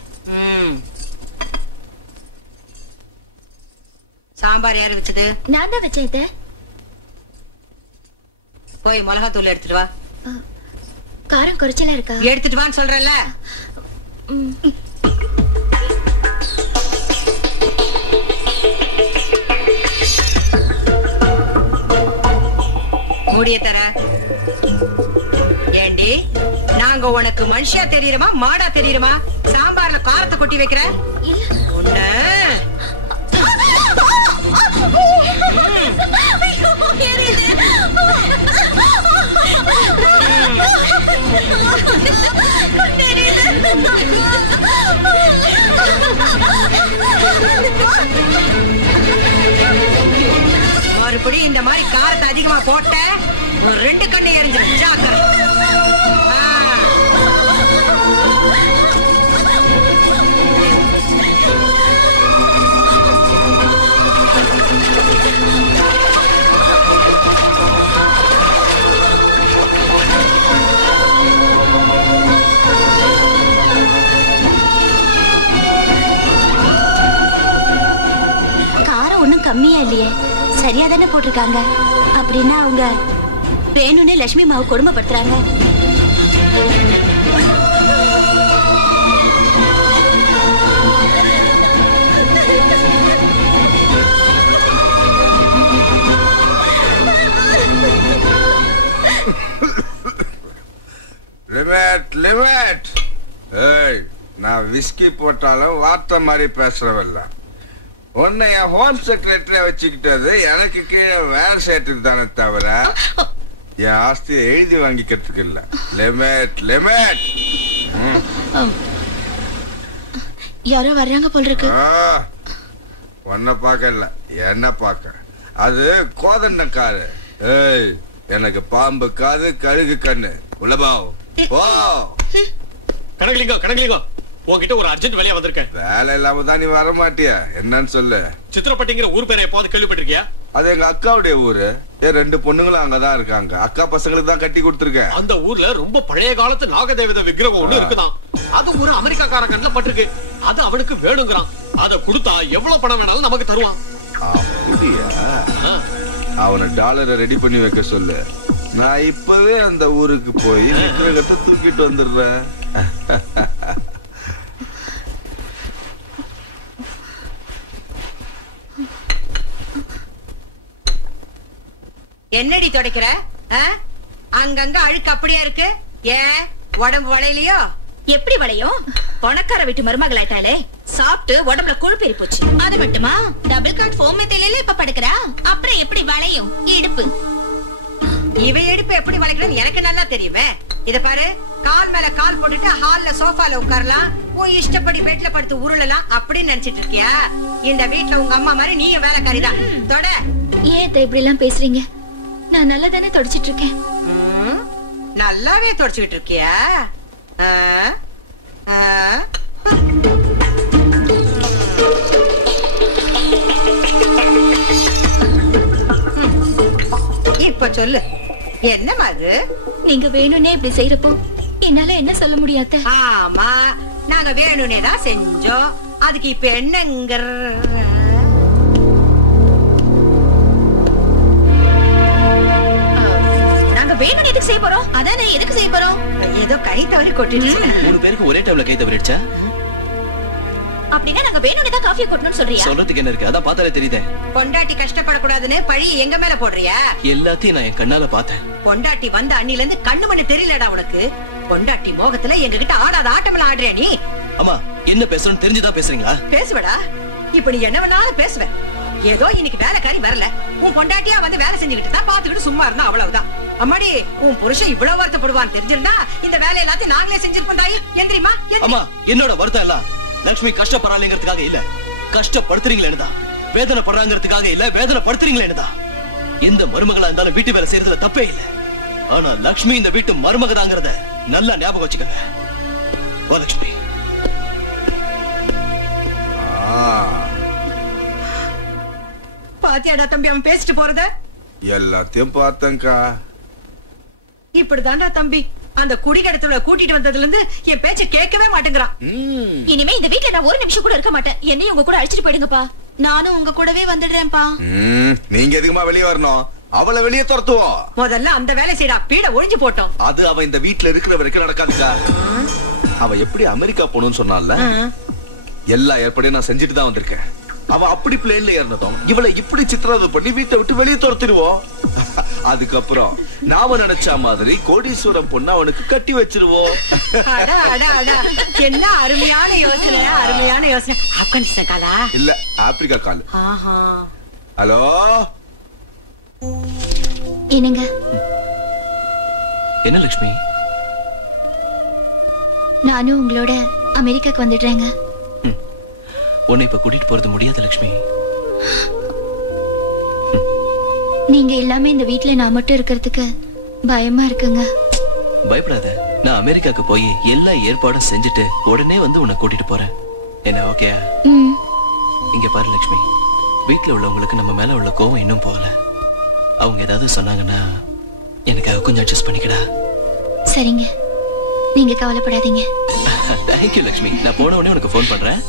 சாம்பார் யாரு வச்சது? நான் தான் வச்சேன் அத்தை. போய் மிளகாத்தூள் எடுத்துட்டு வா. காரம் குறைச்சலா இருக்கா? எடுத்துட்டு வான்னு சொல்றல. மூடிய தர. ஏண்டி, நாங்க உனக்கு மனுஷியா தெரியுமா மாடா தெரியுமா? சாம்பார்ல காரத்தை கொட்டி வைக்கிற. மறுபடியும் இந்த மாதிரி காரத்தை அதிகமா போட்ட 2 கண்ணை எரிஞ்சிடும். ஜாக்கிரதை. காரம் ஒண்ணும் கம்மியா இல்லையே, சரியா தானே போட்டிருக்காங்க. அப்படின்னா அவங்க வேணும்னே லட்சுமி மாவு கொடுமைப்படுத்துறாங்க. Limit limit. ஏய், நான் விஸ்கி போட்டாலும் வார்த்தை மாதிரி பேசுறவல்ல. உன்னை என் ஹோம் செக்ரட்டரியா வச்சுக்கிட்டது எனக்கு கீழே வேலை செய்யறதுக்கு தானே தவிர என் ஆஸ்தியை எழுதி வாங்கிக்கிறதுக்கு இல்ல. Limit limit. யாரோ வர்றாங்க போல இருக்கு. உன்னை பார்க்க இல்ல, என்ன பார்க்க. அது கோதண்ட காரு. ஏய், எனக்கு பாம்பு காது கழுகு கண்ணு. உள்ளபாவ் ஓ கணக்கிலிங்கோ கணக்கிலிங்கோ, உன்கிட்ட ஒரு அர்ஜென்ட் வேலையா வந்திருக்கேன். வேலை இல்லாம தான் நீ வர மாட்டியா? என்னன்னு சொல்லு. சித்திரப்பட்டிங்கிற ஊர் பேரை எப்போது கேள்விப்பட்டிருக்கியா? அது எங்க அக்காவுடைய ஊரு. 2 பொண்ணுங்களும் அங்கதான் இருக்காங்க. அக்கா பசங்களுக்கு தான் கட்டி கொடுத்துருக்கேன். அந்த ஊர்ல ரொம்ப பழைய காலத்து நாகதேவத விக்கிரகம் ஒண்ணு இருக்குதான். அது ஒரு அமெரிக்காக்கார கண்ணுல பட்டிருக்கு. அது அவனுக்கு வேணுங்கிறான். அத கொடுத்தா எவ்வளவு பணம் வேணாலும் நமக்கு தருவான். அப்படியா? அவனை டாலரை ரெடி பண்ணி வைக்க சொல்லு. நான் இப்பவே அந்த ஊருக்கு போய் விக்கிரகத்தை தூக்கிட்டு வந்துடுறேன். என்னடி துடைக்கிற? அங்கங்க அழுக்கு அப்படியே இருக்கு. ஏன் உடம்பு வளையலையோ? எப்படி வளையும்? பணக்கார வீட்டு மருமகளாயிட்டாலே சாப்பிட்டு உடம்புல கொழுப்பேறி போச்சு. அது மட்டுமா டபுள் காட் ஃபோம் மெத்தையில இப்ப படுக்கிறா, அப்புறம் எப்படி வளையும் இடுப்பு? இவ இடுப்பு எப்படி வளைக்கணும்னு எனக்கு நல்லா தெரியுமே. இத பாரு, கால் மேல கால் போட்டுட்டு ஹால்ல சோஃபால உட்காரலாம், உன் இஷ்டப்படி பெட்ல படுத்து உருளலாம் அப்படின்னு நினைச்சிட்டு இருக்கியா? இந்த வீட்டுல உங்க அம்மா மாதிரி நீயும் வேலைக்காரிதான். தொட. ஏன் இப்படி எல்லாம் பேசுறீங்க? நான் நல்லா தானே தொடச்சிட்டு இருக்கேன். நல்லாவே தொடச்சுக்கிட்டு இருக்கியா? இப்ப சொல்லு, என்னமா அது? நீங்க வேணும்னே இப்படி செய்யறப்போ என்னால என்ன சொல்ல முடியாத? ஆமா, நாங்க வேணும்னே தான் செஞ்சோம். அதுக்கு இப்ப என்னங்க? நாங்க வேணும்னு எதுக்கு செய்ய போறோம்? அதானே எதுக்கு செய்ய போறோம்? ஏதோ கை தவறி கொட்டிடுச்சு. 3 பேருக்கு ஒரே டைம்ல கை தவறிடுச்சா? அப்படின்னா நாங்க வேணும்னே தான் காஃபி கொட்டணும்னு சொல்றியா? சொல்றதுக்கு என்ன இருக்கு? அதான் பார்த்தாலே தெரியுதே. பொண்டாட்டி கஷ்டப்படக்கூடாதுன்னு பழி எங்க மேல போடுறியா? எல்லாத்தையும் நான் என் கண்ணால பார்த்தேன். பொண்டாட்டி வந்த அண்ணில இருந்து கண்ணு மண்ணு தெரியலடா உனக்கு. பொண்டாட்டி மோகத்துல எங்க கிட்ட ஆடாத ஆட்டமெல்லாம் ஆடுறியா நீ? அம்மா, என்ன பேசணும்னு தெரிஞ்சுதான் பேசுறீங்களா? பேசுவடா, இப்ப நீ என்ன வேணாலும் பேசுவ. ஏதோ இன்னைக்கு வேலைக்காரி வரல, உன் பொண்டாட்டியா வந்து வேலை செஞ்சுக்கிட்டு தான் பாத்துக்கிட்டு சும்மா இருந்தா அவ்வளவுதான். அம்மாடி, உன் புருஷன் இவ்வளவு வருத்தப்படுவான்னு தெரிஞ்சிருந்தா இந்த வேலை எல்லாத்தையும் நாங்களே செஞ்சிருப்போம். தாயி எந்திரிமா. அம்மா, என்னோட வருத்தம் எல்லாம் லட்சுமி கஷ்டப்படுறாங்கிறதுக்காக இல்ல, கஷ்டப்படுத்துறீங்களேன்னு தான். வேதனை படுறாங்கிறதுக்காக இல்ல, வேதனை படுத்துறீங்களேன்னு தான். எந்த மருமகளா இருந்தாலும் வீட்டு வேலை செய்யறதுல தப்பே இல்ல. ஆனா லட்சுமி இந்த வீட்டு மருமகதாங்கிறத நல்லா ஞாபகம் வச்சுக்கங்க. ஓ லட்சுமி. பாத்தியாடா தம்பி அவன் பேசிட்டு போறத? எல்லாத்தையும் பார்த்தேன்க்கா. இப்படிதான்டா தம்பி, அந்த குடிகடத்துல கூட்டிட்டு வந்ததுல இருந்து என் பேச்ச கேட்கவே மாட்டேங்கிறான். இனிமே இந்த வீட்டுல நான் ஒரு நிமிஷம் கூட இருக்க மாட்டேன். என்னையும் உங்க கூட அழைச்சிட்டு போயிடுங்கப்பா. நானும் உங்க கூடவே வந்துடுறேன்ப்பா. நீங்க எதுக்குமா வெளியே வரணும்? அவளை வெளியே துரத்துவோம். முதல்ல அந்த வேலை செய்யடா, பீட ஒழிஞ்சு போட்டோம். அது அவ இந்த வீட்டுல இருக்கிற வரைக்கும் நடக்காதுக்கா. அவ எப்படி அமெரிக்கா போகணும்னு சொன்னால, எல்லா ஏற்பாடையும் நான் செஞ்சுட்டு தான் வந்திருக்கேன். அவ அப்படி பிளேன்ல ஏறினதும் இவளை இப்படி சித்திரவதை பண்ணி வீட்டை விட்டு வெளியே துரத்திடுவோம். அதுக்கப்புறம் நாம நினைச்ச மாதிரி கோடீஸ்வரம் பொண்ணு அவனுக்கு கட்டி வச்சிருவோம். என்ன அருமையான யோசனை, அருமையான யோசனை. ஆப்கானிஸ்தான் காலா? இல்ல, ஆப்பிரிக்கா கால். ஹலோ, என்னங்க? என்ன லட்சுமி? நானும் உங்களோட அமெரிக்காக்கு வந்துடுறேங்க. உன்னை இப்ப கூட்டிட்டு போறது முடியாது லட்சுமி. நீங்க இல்லாம இந்த வீட்டுல நான் மட்டும் இருக்கிறதுக்கு பயமா இருக்குங்க. பயப்படாத, நான் அமெரிக்காக்கு போய் எல்லா ஏற்பாடும் செஞ்சுட்டு உடனே வந்து உன்னை கூட்டிட்டு போறேன். என்ன ஓகே? இங்க பாரு லட்சுமி, வீட்டுல உள்ளவங்களுக்கு நம்ம மேல உள்ள கோவம் இன்னும் போகல. அவங்க ஏதாவது சொன்னாங்கன்னா எனக்காக கொஞ்சம் அட்ஜஸ்ட் பண்ணிக்கடா. சரிங்க, நீங்க கவலைப்படாதீங்க. தேங்க்யூ லட்சுமி. நான் போன உடனே உனக்கு போன் பண்றேன்.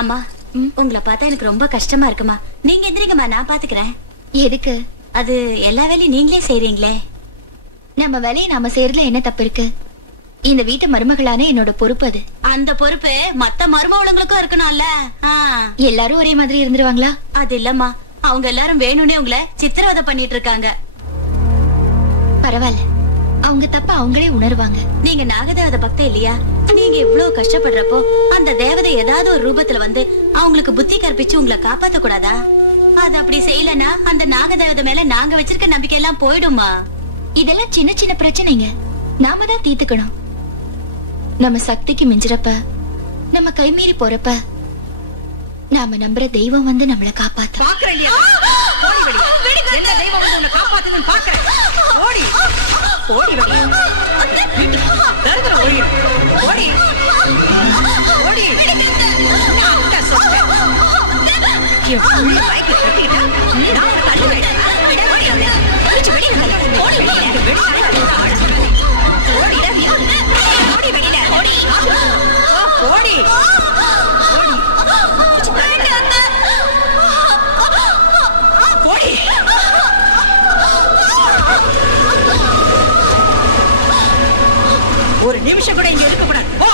அம்மா, உங்களை பார்த்தா எனக்கு ரொம்ப கஷ்டமா இருக்குமா. நீங்க எந்திரிங்கம்மா, நான் பாத்துக்கிறேன். எதுக்கு? அது எல்லா வேலையும் நீங்களே செய்றீங்களே. நம்ம வேலையை நாம செய்யறதுல என்ன தப்பு இருக்கு? இந்த வீட்டு மருமகளான என்னோட பொறுப்பு அது. அந்த பொறுப்பு மத்த மருமகளுங்களுக்கும் இருக்கணும்ல. எல்லாரும் ஒரே மாதிரி இருந்துருவாங்களா? அது இல்லம்மா, அவங்க எல்லாரும் வேணும்னே உங்களை சித்திரவதை பண்ணிட்டு இருக்காங்க. பரவாயில்ல, அவங்க தப்ப அவங்களே உணர்வாங்க. நீங்க நாகதேவதை பக்தி இல்லையா? நீங்க இவ்வளவு கஷ்டப்படுறப்போ அந்த தேவதை ஏதாவது ஒரு ரூபத்துல வந்து அவங்களுக்கு புத்தி கற்பிச்சு உங்களை காப்பாத்த கூடாதா? அது அப்படி செய்யலன்னா அந்த நாகதேவதை மேல நாங்க வச்சிருக்க நம்பிக்கை எல்லாம் போயிடுமா? இதெல்லாம் சின்ன சின்ன பிரச்சனைங்க, நாம தான் தீர்த்துக்கணும். நம்ம சக்திக்கு மிஞ்சிறப்ப, நம்ம கைமீறி போறப்ப நாம நம்புற தெய்வம் வந்து நம்மள காப்பாத்து. என்ன தெய்வம் வந்து உன்னை காப்பாத்துன்னு பாக்குறேன். ஓடி ஓடி வெளியே. தருதல ஓடி ஓடி ஓடி. நான் சொல்றேன், என் புள்ள வாய்க்கு கட்டிக்கிட்டா நான் உன்னை தள்ளுவேன். ஓடி வெளியே. ஓடி வெளியே. ஓடி வெளியே. ஓடி ஓடி ஓடி. ஒரு நிமிஷம் கூட இங்க இருக்க கூடாது. போ.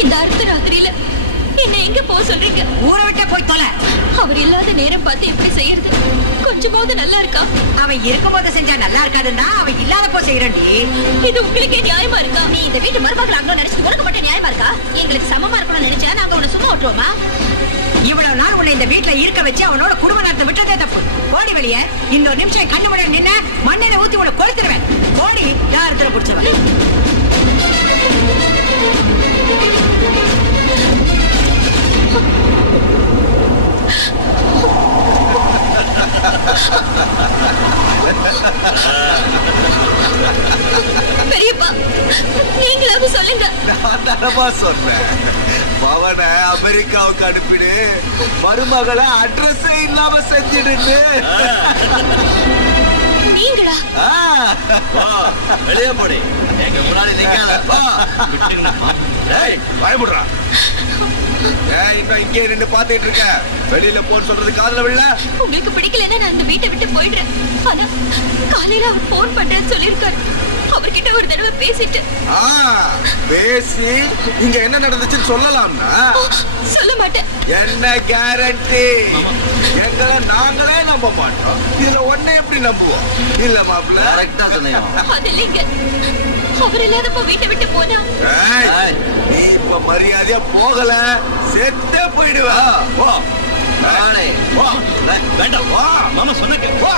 இந்த அர்த்த ராத்திரியில என்ன எங்க போக சொல்றீங்க? ஊரை விட்டே போய் தொலை. அவர் இல்லாத நேரம் பார்த்து எப்படி செய்யறது? கொஞ்சமாவது நல்லா இருக்கா? அவன் இருக்கும்போது செஞ்சா நல்லா இருக்காதுன்னா அவன் இல்லாத போ செய்யறண்டி. இது உங்களுக்கே நியாயமா இருக்கா? நீ இந்த வீட்டு மருமகள் ஆகணும்னு நினைச்சு உனக்கு மட்டும் நியாயமா இருக்கா? எங்களுக்கு சமமா இருக்கணும்னு நினைச்சா நாங்க உன்னை சும்மா விட்டுருவோமா? இவ்வளவு நாள் உன்னை இந்த வீட்டுல இருக்க வச்சு அவனோட குடும்ப நடத்த விட்டதே தப்பு. போடி வெளியே. இன்னொரு நிமிஷம் கண்ணு முன்னாடி நின்ன மண்ணெண்ணெய் ஊத்தி உன்னை கொளுத்துருவேன். போடி. யாரத்துல பிடிச்சவன்? பெரியப்பா, நீங்களாவது சொல்லுங்க. நான் தரமா சொன்னேன். பவனை அமெரிக்காவுக்கு அனுப்பிடு, மருமகளை அட்ரஸ் இல்லாம செஞ்சிடுன்னு. நீங்களா? வெளியே போடி. எங்க முன்னாடி நிக்காத. பயமுடுறா. இன்னும் இங்கே நின்று பாத்துட்டு இருக்க. வெளியில போன்னு சொல்றது காதுல விழல. உங்களுக்கு பிடிக்கலன்னா நான் இந்த வீட்டை விட்டு போயிடுறேன். ஆனா காலையில அவர் போன் பண்றேன்னு சொல்லிருக்காரு. அவர்கிட்ட ஒரு தடவை பேசிட்டு பேசி இங்க என்ன நடந்துச்சுன்னு சொல்லலாம்னா? சொல்ல மாட்டேன். என்ன கேரண்டி? எங்களை நாங்களே நம்ப மாட்டோம். இதுல ஒன்ன எப்படி நம்புவோம்? இல்ல மாப்பிள்ள, கரெக்டா சொன்னீங்க. அது இல்லைங்க. அவர் இல்லாதப்ப வீட்டை விட்டு போனா நீ இப்ப மரியாதையா போகல, செத்தே போயிடுவா. போ. வேண்டாம். மாமா சொன்ன போ.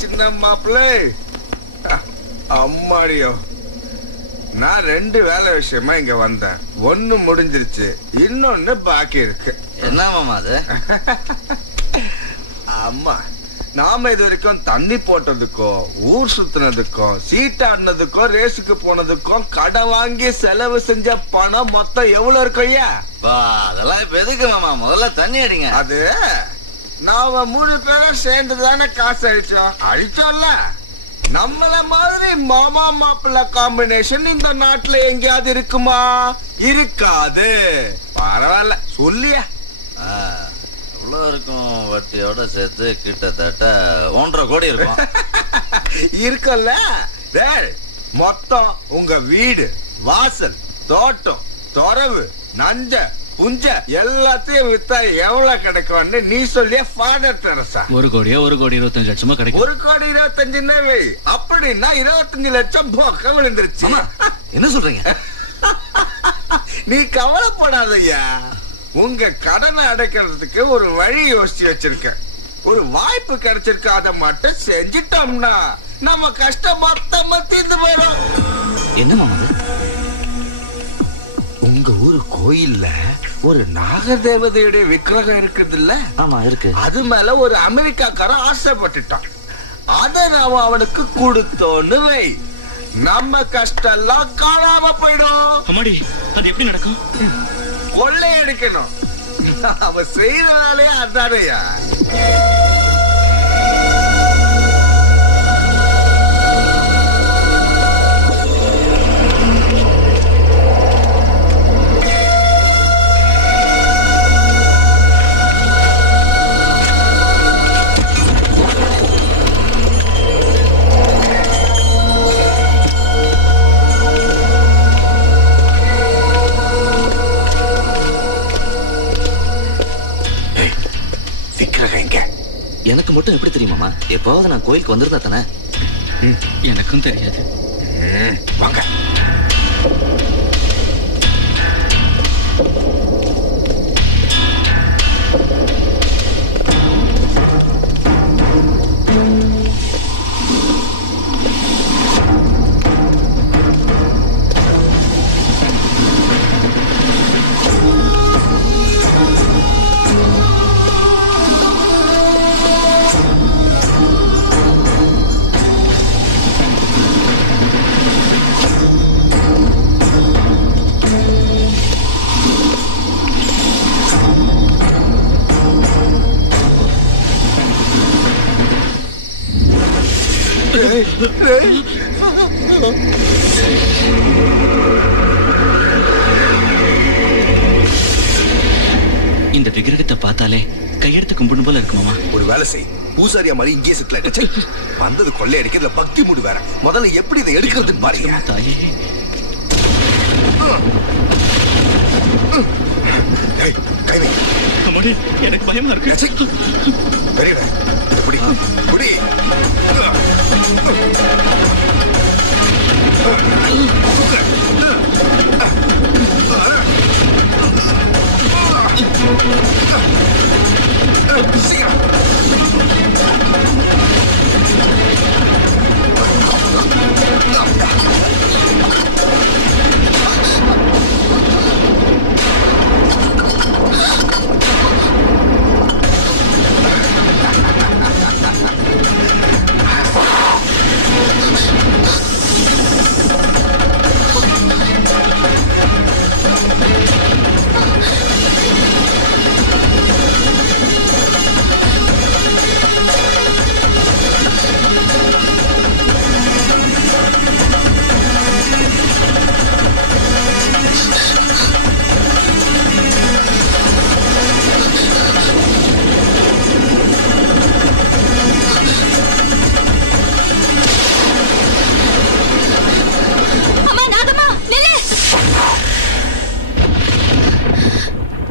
சின்ன மாப்பிள்ளை, அம்மாடியோ, நான் 2 வேலை விஷயமா இங்க வந்தேன். ஒண்ணு முடிஞ்சிருச்சு, இன்னொன்னு பாக்கி இருக்கு. என்ன மாமா அது? அம்மா, நாம இது வரைக்கும் தண்ணி போட்டதுக்கும், ஊர் சுத்தினதுக்கும், சீட்டாடினதுக்கும், ரேஸுக்கு போனதுக்கும், கடை வாங்கி செலவு செஞ்ச பணம் மொத்தம் எவ்வளவு இருக்கும் ஐயா? அதெல்லாம் இப்ப எதுக்கு மாமா? முதல்ல தண்ணி அடிங்க. அது நாம 3 பேரும் சேர்ந்து தானே காசு அழிச்சோம்ல. நம்மள மாதிரி மாமா மாப்பிள்ள காம்பினேஷன் இந்த நாட்டுல எங்கேயாவது இருக்குமா? இருக்காது. பரவாயில்ல, சொல்லியா? எவ்வளவு இருக்கும்? வட்டியோட சேர்த்து கிட்டத்தட்ட 1.5 கோடி இருக்கும். இருக்குல்ல. மொத்தம் உங்க வீடு, வாசல், தோட்டம், தொரவு, நஞ்ச, புஞ்ச எல்லாத்தையும் வித்தா எவ்வளவு கிடைக்கும்னு நீ சொல்லிய ஃபாதர் தெரசா? 1 கோடியா 1,25,00,000 கிடைக்கும். 1,25,00,000 வை. அப்படின்னா 25 லட்சம் போக்க விழுந்துருச்சு. என்ன சொல்றீங்க? நீ கவலைப்படாதய்யா. உங்க கடனை அடைக்கிறதுக்கு ஒரு வழி யோசிச்சு வச்சிருக்க. ஒரு வாய்ப்பு கிடைச்சிருக்கு. அதை மட்டும் செஞ்சிட்டோம்னா நம்ம கஷ்டம் மொத்தமா தீர்ந்து போயிடும். என்ன மாமா? உங்க ஊரு கோயில்ல ஒரு நாகதேவதையுடைய விக்கிரகம் இருக்குது இல்ல? ஆமா இருக்கு. அது மேல ஒரு அமெரிக்காக்காரன் ஆசைப்பட்டுட்டான். அத நாம அவனுக்கு கொடுத்தோன்னு வை, நம்ம கஷ்டம் எல்லாம் காணாம போயிடும். அம்மாடி, அது எப்படி நடக்கும்? கொள்ளையடிக்கணும். அவன் செய்யறதுனாலே அதானையா. எனக்கு மட்டும் எப்படி தெரியுமாமா? எப்பாவது நான் கோயிலுக்கு வந்திருந்தா தானே? எனக்கும் தெரியாது. வாங்க. இந்த விக்கிரகத்தை பார்த்தாலே கையெடுத்து கும்பிடும் போல இருக்கு மாமா. ஒரு வேலை செய், பூசாரியா மாதிரி இங்கே செட்டில் வந்தது கொள்ளை அடிக்கிறதுல பக்தி மூடு வேற. முதல்ல எப்படி இதை எடுக்கிறதுன்னு பாருங்க. தாயே கைவை அம்மாடி, எனக்கு பயமா இருக்கு. பெரியல எப்படி குடி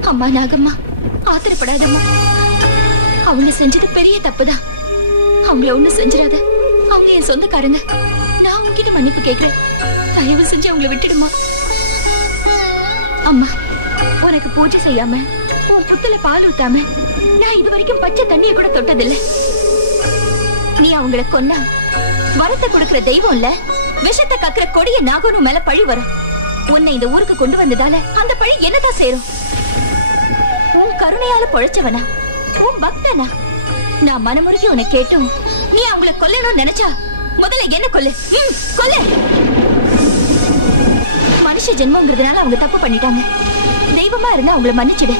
அம்மா நாகம்மா, ஆத்திரப்படாதம்மா. அவங்க செஞ்சது பெரிய தப்புதான். அவங்கள ஒண்ணு செஞ்சிடாத. அவங்க என் சொந்தக்காரங்க. நான் உங்ககிட்ட மன்னிப்பு கேட்கிறேன். தயவு செஞ்சு அவங்கள விட்டுடுமா. அம்மா, உனக்கு பூஜை செய்யாம, உன் புத்துல பால் ஊத்தாம நான் இது வரைக்கும் பச்சை தண்ணிய கூட தொட்டதில்லை. நீ அவங்கள கொன்னா வரத்தை கொடுக்கிற தெய்வம் இல்ல, விஷத்தை கக்கிற கொடிய நாகனு மேல பழி வரும். உன்னை இந்த ஊருக்கு கொண்டு வந்ததால அந்த பழி என்னதான் சேரும்? உன் கருணையால பொழைச்சவனா, உன் பக்தனா? நான் மனமுருகி உன்னை கேட்டும் நீ அவங்கள கொல்லணும்னு நினைச்சா முதல்ல என்ன கொல்லு. கொல்லு. மனுஷ ஜென்மங்கிறதுனால அவங்க தப்பு பண்ணிட்டாங்க. தெய்வமா இருந்தா அவங்கள மன்னிச்சிடு.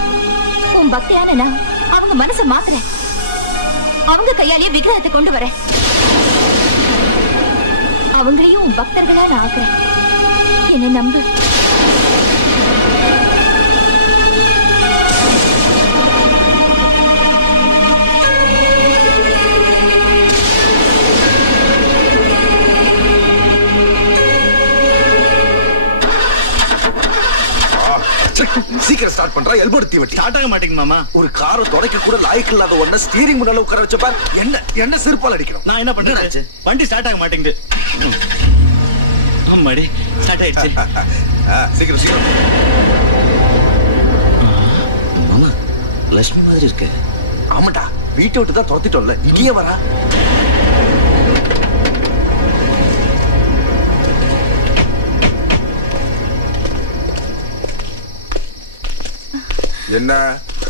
உன் பக்தியான நான் அவங்க மனசை மாத்துறேன். அவங்க கையாலேயே விக்கிரகத்தை கொண்டு வரேன். அவங்களையும் உன் பக்தர்களா நான் ஆக்குறேன். என்ன நம்பு. சீக்கிரம் ஸ்டார்ட் பண்றா. எல்போ எடுத்து வெட்டி. ஸ்டார்ட் ஆக மாட்டேங்க மாமா. ஒரு காரை தொடக்க கூட லாய்க்கு இல்லாத ஒண்ண ஸ்டீரிங் முன்னால உட்கார வச்சப்ப என்ன செருப்பால் அடிக்கணும். நான் என்ன பண்றேன்? வண்டி ஸ்டார்ட் ஆக மாட்டேங்குது. அம்மாடி, ஸ்டார்ட் ஆயிடுச்சு. சீக்கிரம் சீக்கிரம். மாமா, லட்சுமி மாதிரி இருக்கு. ஆமாடா, வீட்டை விட்டு தான் துரத்திட்டோம்ல, இங்கேயே வரா. என்ன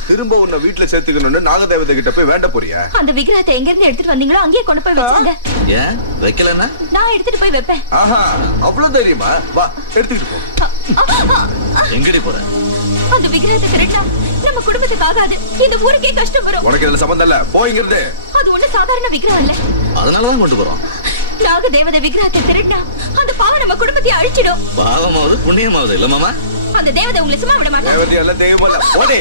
திரும்ப உன்னை வீட்டுல சேர்த்துக்கணும்னு நாகதேவதை கிட்ட போய் வேண்ட போறியா? அந்த விக்கிரகத்தை எங்க இருந்து எடுத்துட்டு வந்தீங்களோ அங்கேயே கொண்டு போய் வச்சுங்க. ஏன் வைக்கலன்னா? நான் எடுத்துட்டு போய் வைப்பேன். ஆஹா, அவ்வளவு தைரியமா? வா, எடுத்துக்கிட்டு போ. எங்கடி போற? அந்த விக்கிரகத்தை திருட்டா நம்ம குடும்பத்துக்கு ஆகாது. இந்த ஊருக்கே கஷ்டம் வரும். உனக்கு இதுல சம்பந்தம் இல்ல, போயிங்கிறது. அது ஒண்ணு சாதாரண விக்கிரகம் இல்ல. அதனாலதான் கொண்டு போறோம். நாகதேவதை விக்கிரகத்தை திருட்டா அந்த பாவம் நம்ம குடும்பத்தை அழிச்சிடும். பாவமாவது புண்ணியமாவது இல்ல மாமா. அந்த தேவதை உங்களை சும்மா விட மாட்டேன். தேவதை அல்ல, தெய்வம் அல்ல. ஓடி.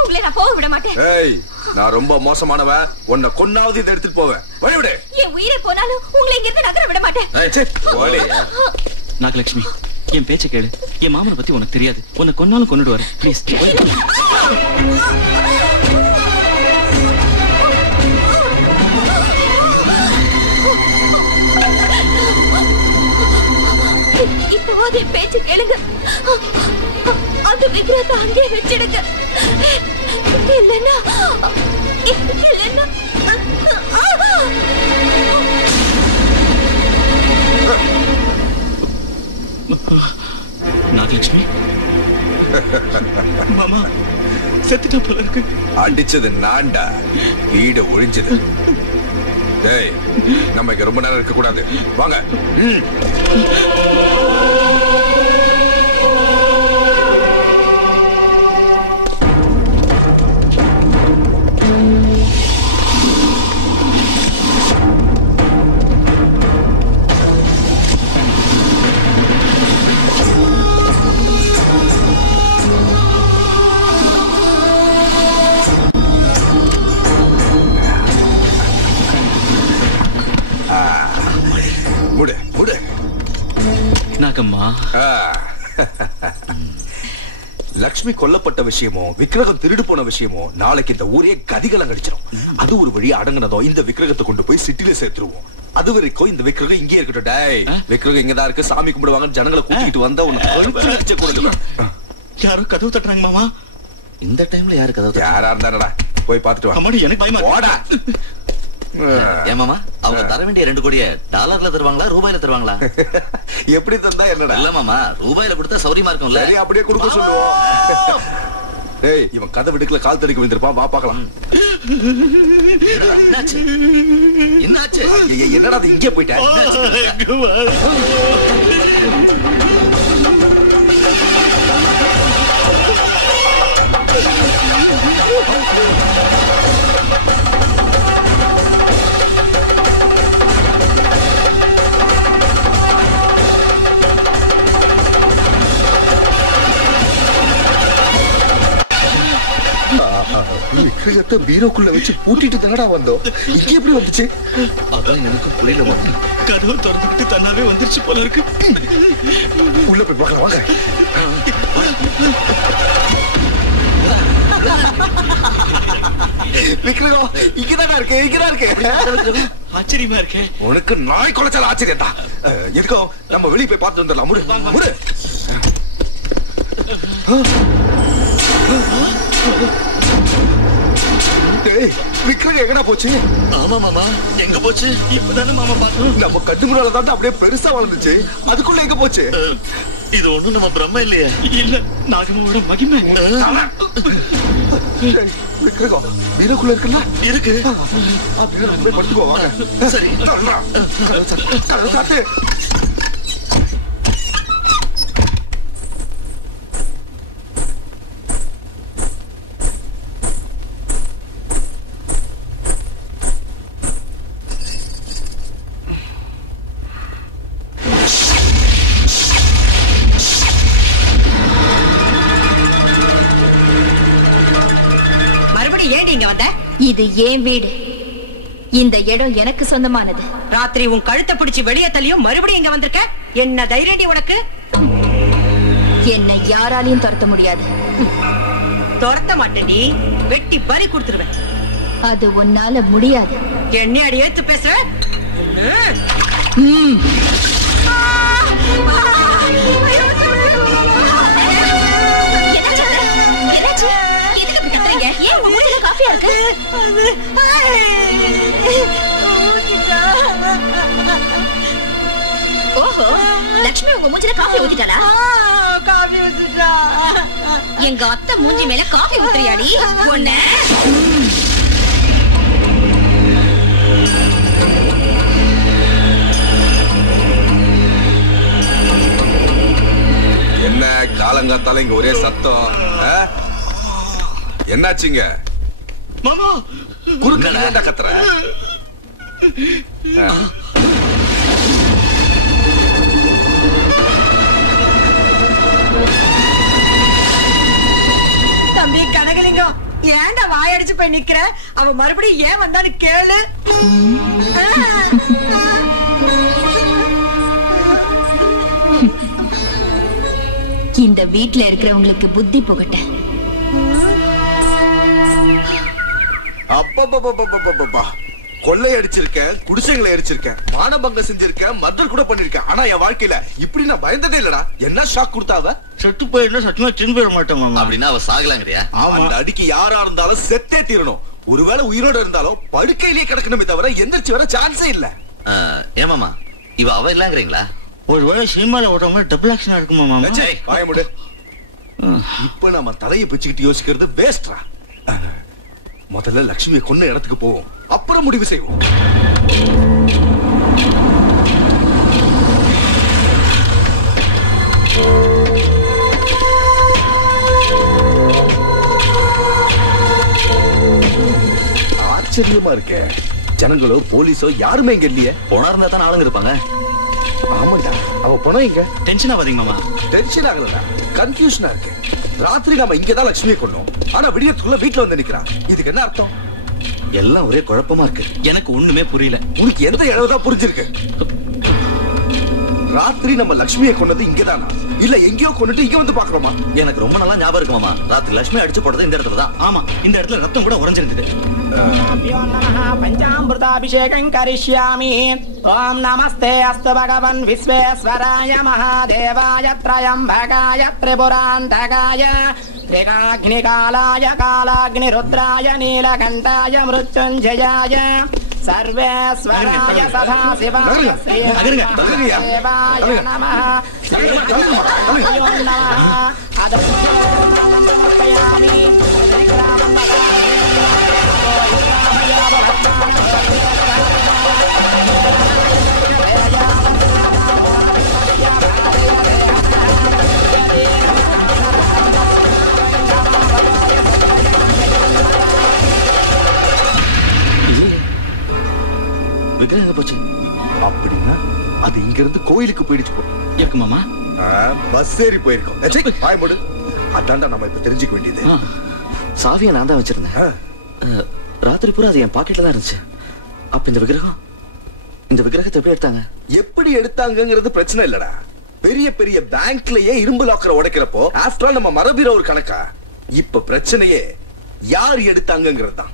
உங்களை நான் போக விட மாட்டேன். ஏய், நான் ரொம்ப மோசமானவ. உன்னை கொன்னாவது இதை எடுத்துட்டு போவேன். வழி விடு. என் உயிரை போனாலும் உங்களை இங்க இருந்து நகர விட மாட்டேன். நாகலட்சுமி, என் பேச்ச கேளு. என் மாமனை பத்தி உனக்கு தெரியாது. உன்னை கொன்னாலும் கொண்டுட்டு வரேன். ப்ளீஸ். இப்போது என் பேச்சு கேளுங்க. அந்த விக்கிரகத்தை அங்கே வச்சிடுங்க. இல்லைன்னா நாகலட்சுமி, மாமா செத்துட்டா போல இருக்கு. அடிச்சது நான்டா, வீட ஒழிஞ்சது. டேய், நம்ம இங்க ரொம்ப நேரம் இருக்க கூடாது. வாங்க. இருக்கம்மா. லக்ஷ்மி கொல்லப்பட்ட விஷயமோ விக்கிரகம் திருடு போன விஷயமோ நாளைக்கு இந்த ஊரே கதிகலம் கடிச்சிடும். அது ஒரு வழியா அடங்குனதோ இந்த விக்கிரகத்தை கொண்டு போய் சிட்டில சேர்த்துருவோம். அது வரைக்கும் இந்த விக்கிரகம் இங்கே இருக்கட்டும். டேய், விக்கிரகம் இங்கதான் இருக்கு, சாமி கும்பிடுவாங்க, ஜனங்களை கூட்டிட்டு வந்தா உனக்கு யாரோ கதவு தட்டுறாங்க மாமா. இந்த டைம்ல யாரு கதவு? யாரா இருந்தாடா போய் பாத்துட்டு வா. அம்மாடி எனக்கு பயமா ஓடா. ஏமாமா அவங்க தர வேண்டிய 2 கோடியை டாலர்ல தருவாங்களா ரூபாயில தருவாங்களா? எப்படி தந்தா என்னடா? இல்ல மாமா, ரூபாயில கொடுத்தா சௌரியமா இருக்கும்ல. சரி, அப்படியே கொடுக்க சொல்லுவோம். ஏய், இவன் கதை விடுக்கல கால் தடிக்க வந்திருப்பான், வா பாக்கலாம். என்னாச்சு? என்னடா அது இங்கே போயிட்டேன்? விக்கிரகத்தை பீரோக்குள்ள வச்சு பூட்டிட்டு தானடா வந்தோம். இங்க எப்படி வந்துச்சு? அதான் எனக்கு புரியல மாமா. கதவு திறந்துக்கிட்டு தன்னாவே வந்துருச்சு போல இருக்கு. உள்ள போய் பார்க்கலாம் வாங்க. விக்கிரகம் இங்கதான் இருக்கு, இங்கதான் இருக்கு. ஆச்சரியமா இருக்கு. உனக்கு நாய் குலைச்சால ஆச்சரியம் தான். எதுக்கும் நம்ம வெளியே போய் பார்த்து வந்துடலாம். முடு முடு. விக்கிரகம் எங்கடா போச்சு? ஆமா மாமா, எங்க போச்சு? இப்பதானே மாமா பார்த்தோம். நம்ம கட்டு முன்னால தான் அப்படியே பெருசா வளர்ந்துச்சு. அதுக்குள்ள எங்க போச்சு? இது ஒண்ணும் நம்ம பிரம்ம இல்லையே. இல்ல, நாகமோட மகிமை. விக்கிரகம் வீரக்குள்ள இருக்குல்ல? இருக்கு. அப்படியே போய் படுத்துக்கோ வாங்க. சரி. கதவு சாத்து. இது என் வீடு. இந்த இடம் எனக்கு சொந்தமானது. ராத்திரி உன் கழுத்தை பிடிச்சு வெளியே தள்ளியும் மறுபடியும் இங்க வந்திருக்க. என்ன தைரியம் உனக்கு? என்னை யாராலையும் துரத்த முடியாது. துரத்த மாட்டேன், நீ வெட்டி பறி கொடுத்துருவேன். அது உன்னால முடியாது. என்ன அடி ஏத்து பேசுற? காஃபியா இருக்கு? ஓஹோ, லட்சுமி உங்க மூஞ்சில காஃபி ஊத்திட்டாளா? காஃபி ஊத்திட்டா. எங்க அத்தை மூஞ்சி மேல காஃபி ஊத்துறியாடி? ஒண்ணு என்ன காலங்காத்தால இங்க ஒரே சத்தம்? என்னாச்சுங்க மாமா? குறுக்கடா கத்துற? தம்பி கனகலிங்கம், ஏன்டா வாயடிச்சு போய் நிக்கிற? அவ மறுபடியும் ஏன் வந்தான்னு கேளு. இந்த வீட்டுல இருக்கிறவங்களுக்கு புத்தி புகட்ட. அப்பா கொள்ளை அடிச்சிருக்கேன், குடிசைகளை அடிச்சிருக்கேன், மானபங்க செஞ்சிருக்கேன், மர்டர் கூட பண்ணிருக்கேன். ஆனா என் வாழ்க்கையில இப்படி நான் பயந்ததே இல்லடா. என்ன ஷாக் கொடுத்தாவ? செத்து போயிருந்தா சத்தியமா திரும்பி போயிட மாட்டோம். அப்படின்னா அவ சாகலாங்கறியா? அந்த அடிக்கு யாரா இருந்தாலும் செத்தே தீரணும். ஒருவேளை உயிரோட இருந்தாலும் படுக்கையிலேயே கிடக்கணுமே தவிர எந்திரிச்சு வர சான்ஸே இல்ல. ஏமாமா, இவ அவ இல்லங்கறீங்களா? ஒருவேளை சினிமால ஓடுறவங்க டபுள் ஆக்ஷனா இருக்குமா மாமா? வாய மூடு. இப்ப நம்ம தலையை பிச்சுக்கிட்டு யோசிக்கிறது வேஸ்ட்ரா. முதல்ல லட்சுமியை கொன்ன இடத்துக்கு போவோம், அப்புறம் முடிவு செய்வோம். ஆச்சரியமா இருக்க. ஜனங்களோ போலீஸோ யாருமே இங்க இல்லையே. போனா இருந்தா தான் ஆளுங்க இருப்பாங்க. ஆமாண்டா, அவ போனா இங்க. டென்ஷன் ஆகாதீங்க மாமா. டென்ஷன் ஆகலடா, கன்ஃபியூஷனா இருக்கு. ராத்திரி நாம இங்கதான் லட்சுமியை கொன்னோம், ஆனா விடியத்துக்குள்ள வீட்டுல வந்து நிக்கிறான். இதுக்கு என்ன அர்த்தம்? எல்லாம் ஒரே குழப்பமா இருக்கு. எனக்கு ஒண்ணுமே புரியல. உனக்கு எந்த இளவுதான் புரிஞ்சிருக்கு? ராத்திரி நம்ம லட்சுமியை கொண்டது இங்கதானா இல்ல எங்கேயோ கொண்டுட்டு இங்க வந்து பாக்குறோமா? எனக்கு ரொம்ப நல்லா ஞாபகம் இருக்கு மாமா. ராத்திரி லட்சுமி அடிச்சு போட்டது இந்த இடத்துல தான். ஆமா, இந்த இடத்துல ரத்தம் கூட உறைஞ்சிருந்தது. பஞ்சாமிருதாபிஷேகம் கரிஷ்யாமி. ஓம் நமஸ்தே அஸ்து பகவன் விஸ்வேஸ்வராய மகாதேவாய த்ரயம்பகாய திரிபுராந்தகாய त्रिकाग्निकालाय कालाग्निरुद्राय नीलकण्ठाय मृत्युञ्जयाय सर्वेश्वराय सदाशिवाय श्रीदेवाय नमः श्रीदेवाय नमः अदृश्यमर्पयामि விக்கிரகம் போச்சு அப்படின்னா அது இங்க இருந்து கோயிலுக்கு போயிடுச்சு இருக்கு மாமா. பஸ் ஏறி போயிருக்கோம். பாய் மூடு. அதான்டா நம்ம இப்ப தெரிஞ்சுக்க வேண்டியது. சாவியை நான் தான் வச்சிருந்தேன். ராத்திரி பூரா அது என் பாக்கெட்ல தான் இருந்துச்சு. அப்ப இந்த விக்கிரகத்தை எப்படி எடுத்தாங்க? எப்படி எடுத்தாங்கிறது பிரச்சனை இல்லடா. பெரிய பெரிய பேங்க்லயே இரும்பு லாக்கரை உடைக்கிறப்போ ஆஃப்டர் ஆல் நம்ம மரபீர ஒரு கணக்கா. இப்ப பிரச்சனையே யார் எடுத்தாங்கிறது தான்.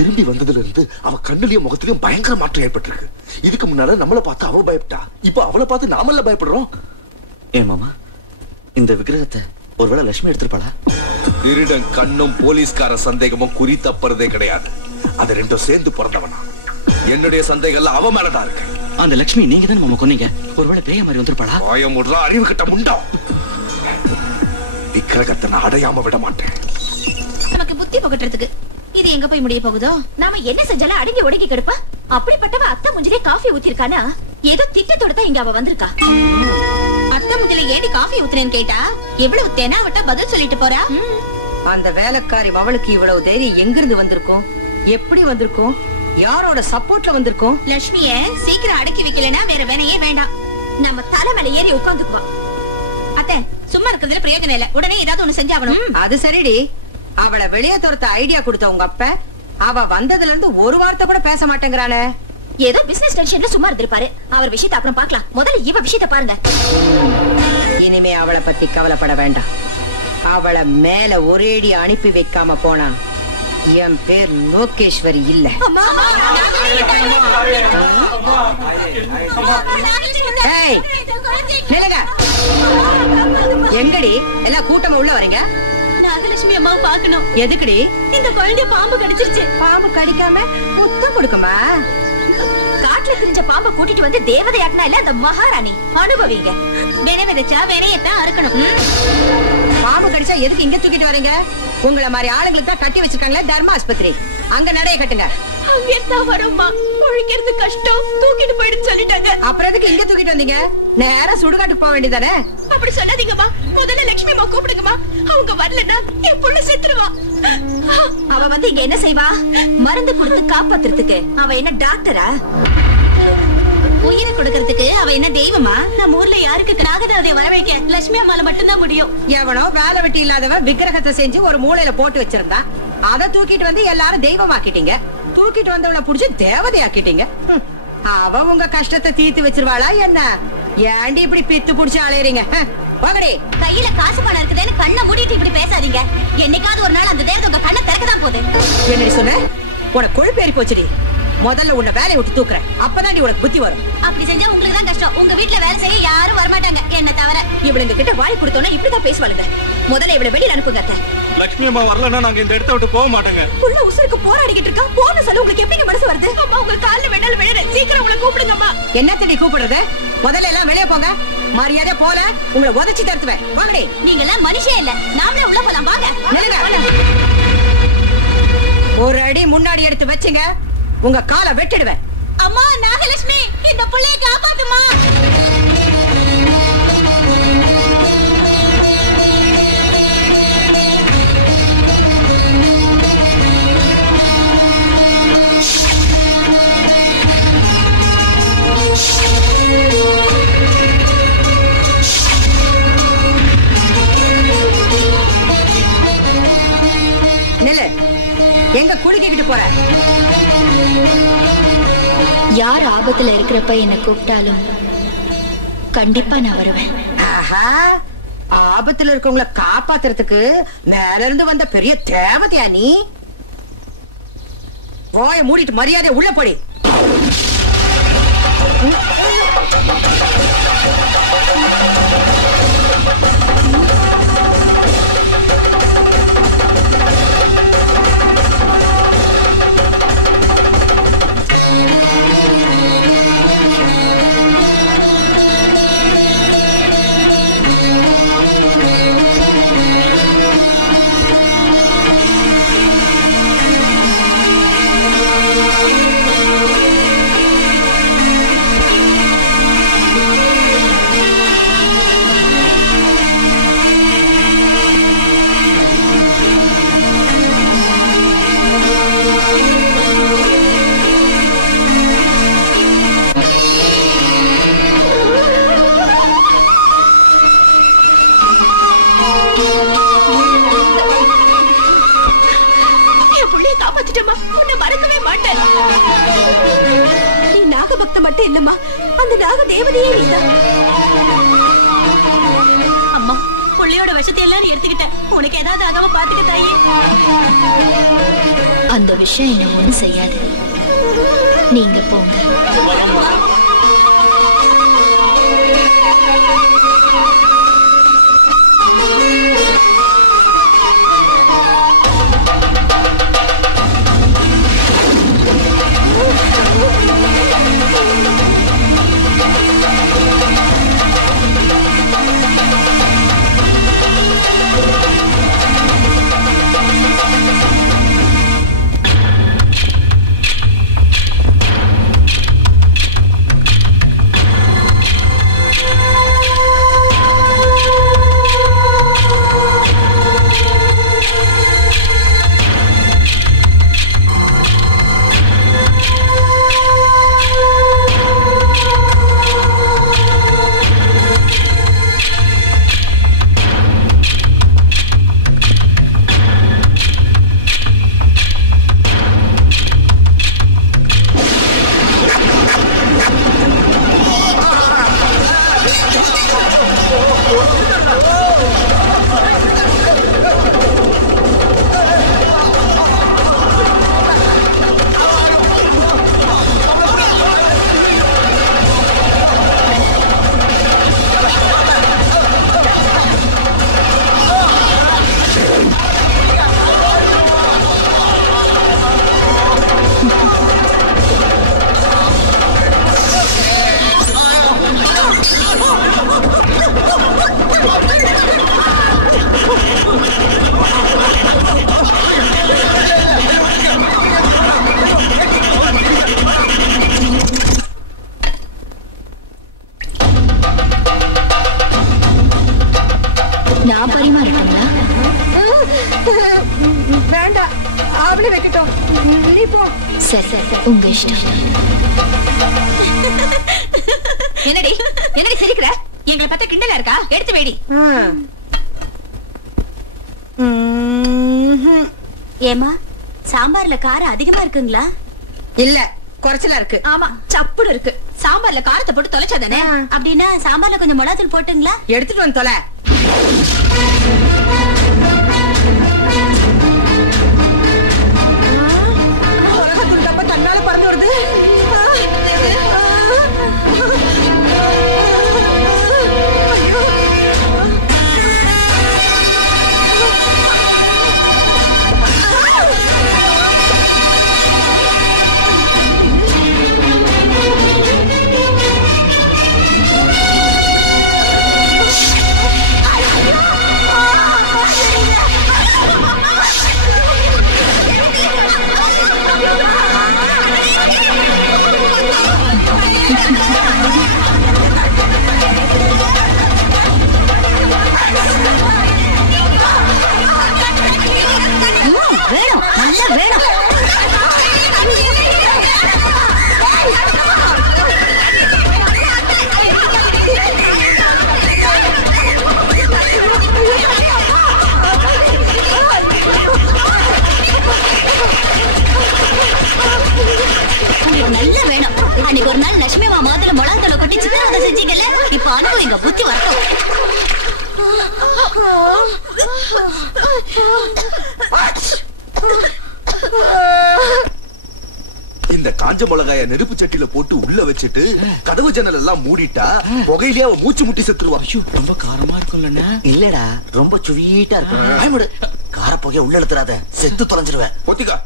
திரும்பி வந்ததுல இருந்து அவ கண்ணுலயும் முகத்திலயும் பயங்கர மாற்றம் ஏற்பட்டிருக்கு. இதுக்கு முன்னால நம்மளை பார்த்து அவ பயப்பட்டா, இப்ப அவளை பார்த்து நாமல்ல பயப்படுறோம். ஏன் மாமா, இந்த விக்கிரகத்தை ஒருவேளை லட்சுமி எடுத்திருப்பாளா? திருடன் கண்ணும் போலீஸ்கார சந்தேகமும் குறி தப்புறதே கிடையாது. அது ரெண்டும் சேர்ந்து பிறந்தவனா. என்னுடைய சந்தேகம் அவ மேலதான் இருக்கு. அந்த லட்சுமி நீங்க தான் மாமா கொன்னீங்க. ஒருவேளை பேய மாதிரி வந்திருப்பாளா? பயமுடுற அறிவு கிட்ட முண்டா. விக்கிரகத்தை நான் அடையாம விட மாட்டேன். நமக்கு புத்தி புகட்டுறதுக்கு இது எங்க போய் முடிய போகுதோ? நாம என்ன செஞ்சாலும் அடங்கி ஒடுங்கி கிடப்பா. அப்படிப்பட்டவ அத்தை முஞ்சிலே காஃபி ஊத்திருக்கானா? ஏதோ திட்டத்தோட தான் இங்க அவ வந்திருக்கா. அத்தை முஞ்சில ஏடி காஃபி ஊத்துறேன்னு கேட்டா எவ்வளவு தெனாவட்டா பதில் சொல்லிட்டு போறா. அந்த வேலைக்காரி அவளுக்கு இவ்வளவு தைரியம் எங்கிருந்து வந்திருக்கும்? எப்படி வந்திருக்கும்? யாரோட சப்போர்ட்ல வந்திருக்கும்? லட்சுமிய சீக்கிரம் அடக்கி வைக்கலனா வேற வேணையே வேண்டாம். நம்ம தலை மேல ஏறி உட்காந்துக்குவா. அத்தை சும்மா இருக்கிறதுல பிரயோஜனம் இல்ல. உடனே ஏதாவது ஒண்ணு செஞ்சாகணும். அது சரிடி. அவளை வெளியே துரத்த ஐடியா கொடுத்த உங்க அப்ப அவ வந்ததுல இருந்து ஒரு வார்த்தை கூட பேச மாட்டேங்கிறானே. ஏதோ பிசினஸ் டென்ஷன்ல சும்மா இருந்திருப்பாரு. அவர் விஷயத்தை அப்புறம் பார்க்கலாம். முதல்ல இவ விஷயத்தை பாருங்க. இனிமே அவளை பத்தி கவலைப்பட வேண்டாம். அவளை மேல ஒரேடி அனுப்பி வைக்காம போனா என் பேர் லோகேஸ்வரி இல்ல. எங்கடி எல்லாம் கூட்டமா உள்ள வரீங்க? நாகலட்சுமி அம்மாவை பாக்கணும். எதுக்குடி? இந்த குழந்தைய பாம்பு கடிச்சிருச்சு. பாம்பு கடிக்காம முத்தம் கொடுக்குமா? காட்டுல திரிஞ்ச பாம்பை கூட்டிட்டு வந்து தேவதையாக்குனா இல்ல அந்த மகாராணி. அனுபவிங்க. வேணை விதைச்சா வேணையத்தான் அறுக்கணும். பாம்பு கடிச்சா எதுக்கு இங்க தூக்கிட்டு வரீங்க? உங்களை மாதிரி ஆளுங்களுக்கு தான் கட்டி வச்சிருக்காங்களே தர்ம ஆஸ்பத்திரி. அங்க நடைய கட்டுங்க. அங்க தான் வரும்மா. ஒழிக்கிறது கஷ்டம். தூக்கிட்டு போயிடுன்னு சொல்லிட்டாங்க. அப்புறம் எதுக்கு இங்க தூக்கிட்டு வந்தீங்க? நேரா சுடுகாட்டுக்கு போக வேண்டியதானே? அப்படி சொல்லாதீங்கம்மா. முதல்ல லட்சுமி அம்மா கூப்பிடுங்கம்மா. அவங்க வரலன்னா என் புள்ள செத்துருவா. அவ வந்து இங்க என்ன செய்வா? மருந்து கொடுத்து காப்பாத்துறதுக்கு. அவ என்ன டாக்டரா? உயிரை கொடுக்கறதுக்கு அவ என்ன தெய்வமா? நம்ம ஊர்ல யாருக்கு நாகதேவதையை வரவேற்க லட்சுமி அம்மால மட்டும்தான் முடியும். எவனோ வேலை வெட்டி இல்லாதவன் விக்கிரகத்தை செஞ்சு ஒரு மூலையில போட்டு வச்சிருந்தா அதை தூக்கிட்டு வந்து எல்லாரும் தெய்வமாக்கிட்டீங்க. தூக்கிட்டு வந்தவளை புடிச்சு தேவதையாக்கிட்டீங்க. அவ உங்க கஷ்டத்தை தீர்த்து வச்சிருவாளா என்ன? ஏண்டி இப்படி பித்து புடிச்சு அலையறீங்க? போகடி. கையில காசு பணம் இருக்குதுன்னு கண்ணை மூடிட்டு இப்படி பேசாதீங்க. என்னைக்காவது ஒரு நாள் அந்த தேவதை உங்க கண்ணை திறக்கதான் போகுது. என்னடி சொன்ன? உனக்கு கொழுப்பு ஏறி போச்சுடி. முதல்ல உன்னை வேலையை விட்டு தூக்குறேன். அப்பதான் நீ உனக்கு புத்தி வரும். அப்படி செஞ்சா உங்களுக்கு தான் கஷ்டம். உங்க வீட்டுல வேலை செய்ய யாரும் வரமாட்டாங்க என்ன தவிர. இவளுங்க கிட்ட வாய் கொடுத்தோன்னா இப்படிதான் பேசுவாளுங்க. முதல்ல இவளை வெளியில அனுப்புங்க. லட்சுமி அம்மா வரலன்னா நாங்க இந்த இடத்த விட்டு போக மாட்டாங்க. புள்ள உசுருக்கு போராடிக்கிட்டு இருக்கா. போன சொல்ல உங்களுக்கு எப்படி மனசு வருது? அம்மா உங்க கால்ல வெண்ணல் விழுறேன். சீக்கிரம் உங்களை கூப்பிடுங்கம்மா. என்ன தேடி கூப்பிடுறது? முதல்ல எல்லாம் வெளியே போங்க. மரியாதை போல உங்களை உதச்சி தருத்துவேன். வாங்கடி. நீங்க எல்லாம் மனுஷே இல்ல. நாமளே உள்ள போலாம் வாங்க. ஒரு அடி முன்னாடி எடுத்து வச்சுங்க. உங்க காலை வெட்டிடுவேன். அம்மா நாகலட்சுமி இந்த புள்ளைய காப்பாத்துமா. நில்லு. எங்க குலுக்கிக்கிட்டு போற? யார் ஆபத்துல இருக்கிறப்ப என்ன கூப்பிட்டாலும் கண்டிப்பா நான் வருவேன். ஆஹா, ஆபத்துல இருக்கவங்கள காப்பாத்துறதுக்கு மேல இருந்து வந்த பெரிய தேவதையா நீ? வாய மூடிட்டு மரியாதை உள்ள போடி. நீ நாகபக்த மட்டும் இல்லம்மா, அந்த நாக தேவதையே நீதான். அம்மா, புள்ளையோட விஷத்தை எல்லாரும் எடுத்துக்கிட்டேன். உனக்கு ஏதாவது ஆகாம பாத்துக்க தாயே. அந்த விஷயம் என்ன ஒண்ணும் செய்யாது. நீங்க போங்க. நான் பரிமாறட்டுங்களா? வேண்டாம், அவளே வைக்கட்டும். நீ போ. சரி சரி, உங்க இஷ்டம். என்னடி என்னடி சிரிக்கிற? எங்களை பார்த்தா கிண்டலா இருக்கா? எடுத்து வைடி. ஏமா, சாம்பார்ல காரம் அதிகமா இருக்குங்களா? இல்ல, குறைச்சலா இருக்கு. ஆமா, சப்புடு இருக்கு. சாம்பார்ல காரத்தை போட்டு தொலைச்சாதானே? அப்படின்னா சாம்பார்ல கொஞ்சம் மிளகாத்தூள் போட்டுங்களா? எடுத்துட்டு வந்து தொலை. மிளகாத்தூள் டப்பா தன்னால பறந்து வருது. வேணும், நல்லா வேணும். லட்சுமி மாதுல மிளகாத்தூளை கொட்டி சித்திரவதை செஞ்சீங்கல்ல, இப்ப அனுபவிங்க, புத்தி வரட்டும். இந்த காஞ்ச மிளகாய நெருப்பு சட்டியில போட்டு உள்ள வச்சுட்டு கதவு ஜன்னல் எல்லாம் மூடிட்டா புகையிலே அவ மூச்சு முட்டி செத்துருவா. ரொம்ப காரமா இருக்கும்ல. இல்லடா, ரொம்ப சுவீட்டா இருக்கும். கார புகைய உள்ள எடுத்துறாத, செத்து தொலைஞ்சிருவேன். பொத்திக்கா.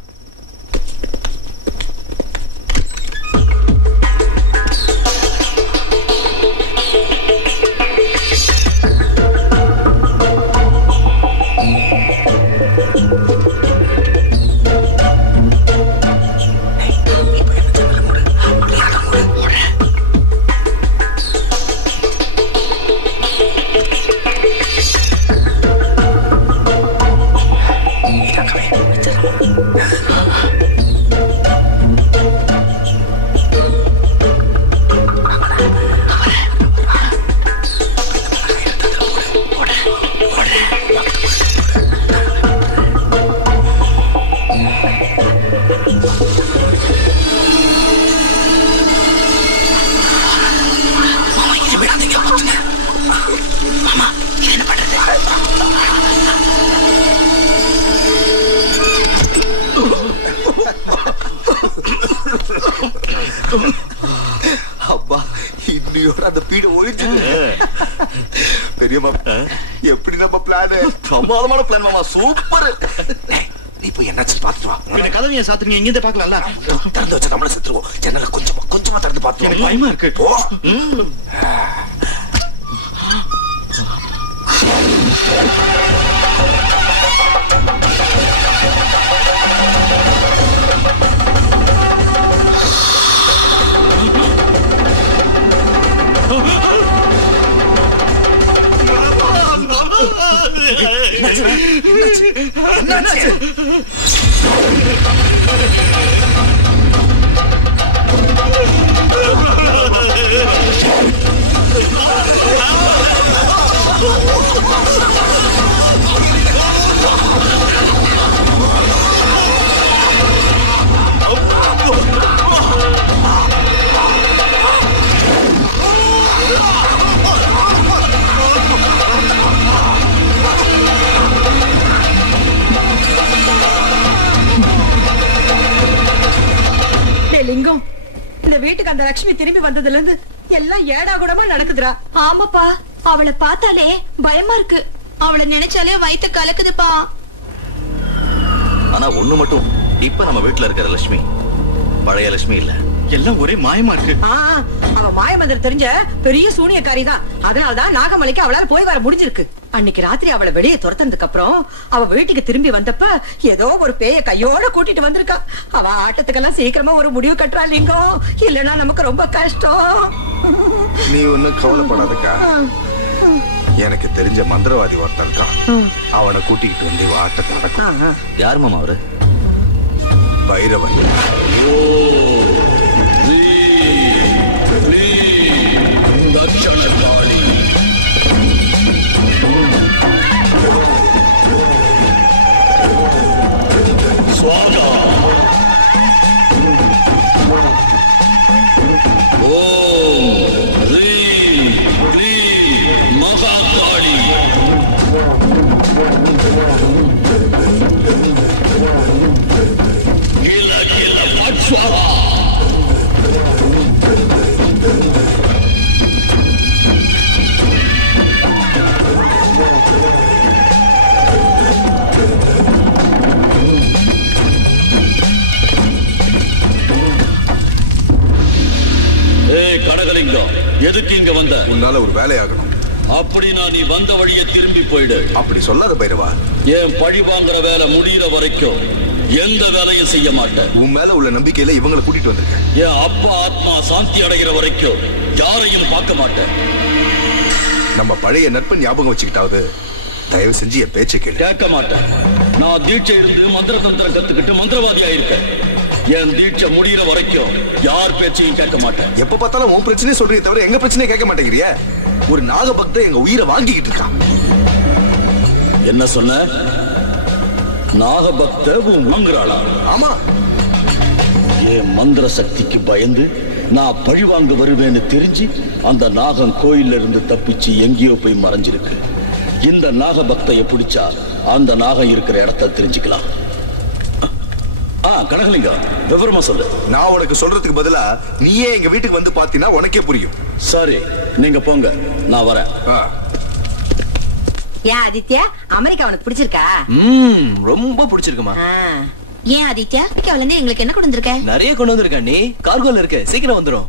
அப்பா, இன்னையோட அந்த பீட ஒழிஞ்சது. பெரியம்மா, எப்படி நம்ம பிளான்? பிரமாதமான பிளான் மாமா, சூப்பர். நீ போய் என்னாச்சு பாத்துட்டு வா. இந்த கதவை ஏன் சாத்துறீங்க? இங்க இருந்து பார்க்கலாம்ல. திறந்து வச்சா நம்மள செத்துருவோம். ஜன்னல கொஞ்சமா திறந்து பார்த்து. எனக்கு பயமா இருக்கு. போ. லிங்கம், இந்த வீட்டுக்கு அந்த லட்சுமி திரும்பி வந்ததுல இருந்து எல்லாம் ஏடா கூடமா நடக்குதுடா. ஆமாப்பா, அவளை பார்த்தாலே பயமா இருக்கு. அவளை நினைச்சாலே வயித்து கலக்குதுப்பா. ஆனா ஒண்ணு மட்டும், இப்ப நம்ம வீட்டுல இருக்கிற லட்சுமி பழைய லட்சுமி இல்ல. எல்லாம் ஒரே மாயமா இருக்கு. அவ மாயமந்திரம் தெரிஞ்ச பெரிய சூனியக்காரி தான். அதனாலதான் நாகமலைக்கு அவளால போய் வர முடிஞ்சிருக்கு. அன்னைக்கு ராத்திரி அவளை வெளியே துரத்தனதுக்கு அப்புறம் அவ வீட்டுக்கு திரும்பி வந்தப்ப ஏதோ ஒரு பேய கையோட கூட்டிட்டு வந்திருக்கா. அவ ஆட்டத்துக்கெல்லாம் சீக்கிரமா ஒரு முடிவு கட்டுறா லிங்கம், இல்லன்னா நமக்கு ரொம்ப கஷ்டம். நீ ஒன்னும் கவலைப்படாதக்கா. எனக்கு தெரிஞ்ச மந்திரவாதி ஒருத்தன் இருக்கான். அவனை கூட்டிக்கிட்டு வந்து ஆட்டத்தை நடக்கும். யார் மாமா அவரு? பைரவன். தட்சணகாளி. ஸ்வாகா. ஓம் ஹ்ரீம் க்ளீம் மகாகாளி. கில கில பட்ஸ்வாகா. கடகலிங்கம், எதுக்கு இங்க வந்த? உன்னால ஒரு வேலையாகணும். அப்படின்னா நீ வந்த வழியை திரும்பி போயிடு. அப்படி சொல்லாத பைரவா. ஏன் பழி வாங்குற வேலை முடிகிற வரைக்கும் எந்த வேலையும் செய்ய மாட்டேன். உன் மேல உள்ள நம்பிக்கையில இவங்களை கூட்டிட்டு வந்திருக்கேன். என் அப்பா ஆத்மா சாந்தி அடைகிற வரைக்கும் யாரையும் பார்க்க மாட்டேன். நம்ம பழைய நட்பு ஞாபகம் வச்சுக்கிட்டாவது தயவு செஞ்சு என் பேச்சை கேளு. கேட்க மாட்டேன். நான் தீட்சை இருந்து மந்திர தந்திரம் கத்துக்கிட்டு மந்திரவாதியா இருக்கேன். என் தீட்சை முடிகிற வரைக்கும் யார் பேச்சையும் கேட்க மாட்டேன். எப்ப பார்த்தாலும் உன் பிரச்சனையே சொல்றீங்க தவிர எங்க பிரச்சனையை கேட்க மாட்டேங்கிறிய. ஒரு நாகபக்தன் எங்க உயிரை வாங்கிக்கிட்டு இருக்கான். என்ன சொன்ன? நாகபக்த வாங்குறாளா? ஆமா. என் மந்திர சக்திக்கு பயந்து நான் பழிவாங்க வருவேன்னு தெரிஞ்சு அந்த நாகம் கோயில்ல இருந்து தப்பிச்சு எங்கேயோ போய் மறைஞ்சிருக்கு. இந்த நாக பக்தைய பிடிச்சா அந்த நாகம் இருக்கிற இடத்த தெரிஞ்சுக்கலாம். கனகலிங்கம், விவரமா சொல்லு. நான் உனக்கு சொல்றதுக்கு பதிலா நீயே எங்க வீட்டுக்கு வந்து பாத்தீங்கன்னா உனக்கே புரியும். சரி, நீங்க போங்க, நான் வரேன். ஏன் ஆதித்யா, அமெரிக்கா உனக்கு பிடிச்சிருக்கா? ரொம்ப பிடிச்சிருக்குமா. ஏன் ஆதித்யா, அமெரிக்காவில எங்களுக்கு என்ன கொண்டு வந்திருக்க? நிறைய கொண்டு வந்திருக்கா. நீ கார்கோல இருக்க, சீக்கிரம் வந்துரும்.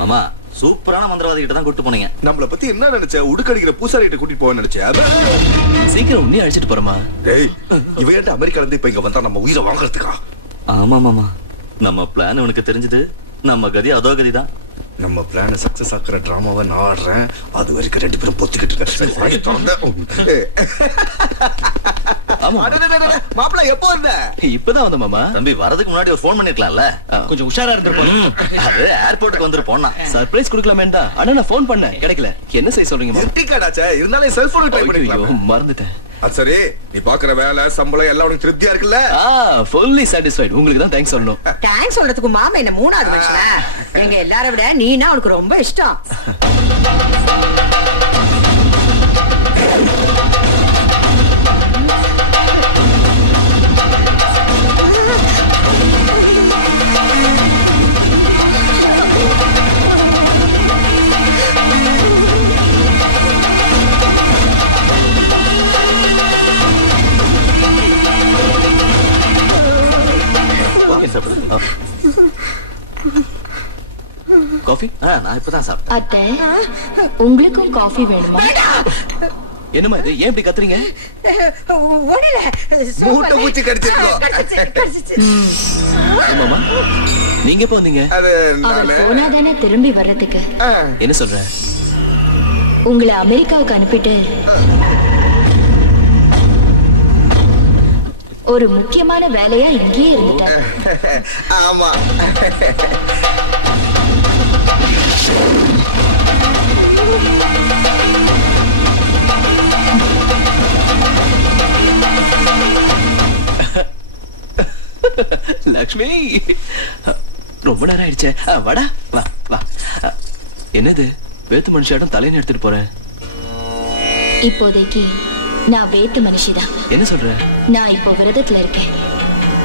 மாமா, சூப்பரான மந்திரவாதி கிட்ட தான் கூட்டு போனீங்க. நம்மள பத்தி என்ன நினைச்ச? உடுக்கடிக்கிற பூசாரி கிட்ட கூட்டிட்டு போக நினைச்ச? சீக்கிரம் உன்னை அழைச்சிட்டு போறமா. டேய், இவன் அமெரிக்கால இருந்து இப்ப இங்க வந்தா நம்ம உயிரை வாங்குறதுக்கா? ஆமா மாமா, நம்ம பிளான் உனக்கு தெரிஞ்சது. நம்ம கதி அதோ கதிதான். நம்ம பிளான் சக்சஸ் ஆக்குற டிராமாவை நான் ஆடுறேன். அது வரைக்கும் ரெண்டு பேரும் பொத்திக்கிட்டு மாப்பிள்ள எப்போ வந்த? இப்பதான் வந்த மாமா. தம்பி, வரதுக்கு முன்னாடி ஒரு போன் பண்ணிருக்கலாம்ல. கொஞ்சம் உஷாரா இருந்திருப்போம். அது ஏர்போர்ட்டுக்கு வந்துருப்போம். சர்ப்ரைஸ் கொடுக்கலாமே தான். ஆனா நான் போன் பண்ணேன், கிடைக்கல. என்ன செய்ய சொல்றீங்க? இருந்தாலும் செல்போன் ட்ரை பண்ணிக்கலாம். மறந்துட்டேன். அது சரி, நீ பாக்குற வேலை சம்பளம் எல்லாம் உனக்கு திருப்தியா இருக்குல்ல? Fully satisfied. உங்களுக்கு தான் தேங்க்ஸ் சொல்லணும். தேங்க்ஸ் சொல்றதுக்கு மாமா என்ன மூணாவது மனுஷனா? எங்க எல்லாரை விட நீனா உனக்கு ரொம்ப இஷ்டம். காஃபி? நான் இப்பதான் சாப்பிட்டேன். அத்தை, உங்களுக்கும் காஃபி வேணுமா? என்னமா இது? ஏன் இப்படி கத்துறீங்க? மூட்டை பூச்சி கடிச்சிருக்கோம். மாமா, நீங்க எப்ப வந்தீங்க? அவர் போனாதானே திரும்பி வர்றதுக்கு. என்ன சொல்ற? உங்களை அமெரிக்காவுக்கு அனுப்பிட்டு ஒரு முக்கியமான வேலையா இங்கேயே இருந்துட்டேன். ஆமா. லக்ஷ்மி, ரொம்ப நேரம் ஆயிடுச்சே. வாடா, வா வா. என்னது வேத்து மனுஷாட்டம் தலைன்னு எடுத்துட்டு போறேன்? இப்போதைக்கு நான் வேத்து மனுஷிதான். என்ன சொல்ற? நான் இப்போ விரதத்துல இருக்கேன்.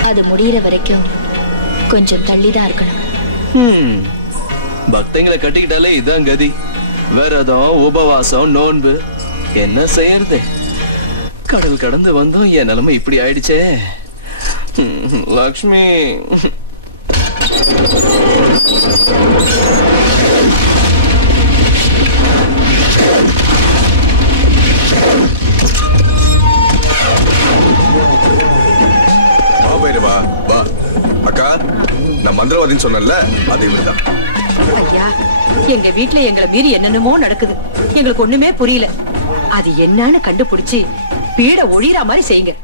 அது முடியற வரைக்கும் கொஞ்சம் தள்ளிதான் இருக்கணும். பக்தங்களை கட்டிக்கிட்டாலே இதான் கதி. விரதம், உபவாசம், நோன்பு, என்ன செய்யறது? கடல் கடந்து வந்தோம், என் நிலைமை இப்படி ஆயிடுச்சே. லக்ஷ்மி, வா வா. அக்கா, நான் மந்திரவாதின்னு சொன்னேன்ல, அது இவர்தான். ஐயா, எங்க வீட்டுல எங்களை மீறி என்னென்னமோ நடக்குது. எங்களுக்கு ஒண்ணுமே புரியல. அது என்னன்னு கண்டுபிடிச்சு பீட ஒழிற மாதிரி செய்யுங்க.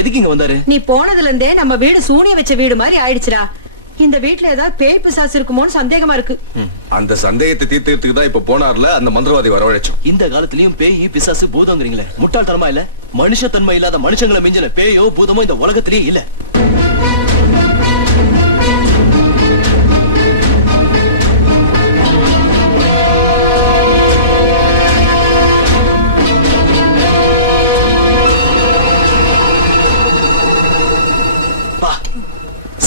எதுக்கு இங்க வந்தாரு? நீ போனதுல இருந்தே நம்ம வீடு சூனிய வச்ச வீடு மாதிரி ஆயிடுச்சுடா. இந்த வீட்டுல ஏதாவது பேய் பிசாசு இருக்குமோன்னு சந்தேகமா இருக்கு. அந்த சந்தேகத்தை தீர்த்துறதுக்கு தான் இப்ப போனார்ல அந்த மந்திரவாதி வரவழைச்சோம். இந்த காலத்திலயும் பேய் பிசாசு பூதங்கிறீங்களே, முட்டாள்தனமா இல்ல? மனுஷத்தன்மை இல்லாத மனுஷங்களை மிஞ்சின பேயோ பூதமோ இந்த உலகத்திலேயே இல்ல.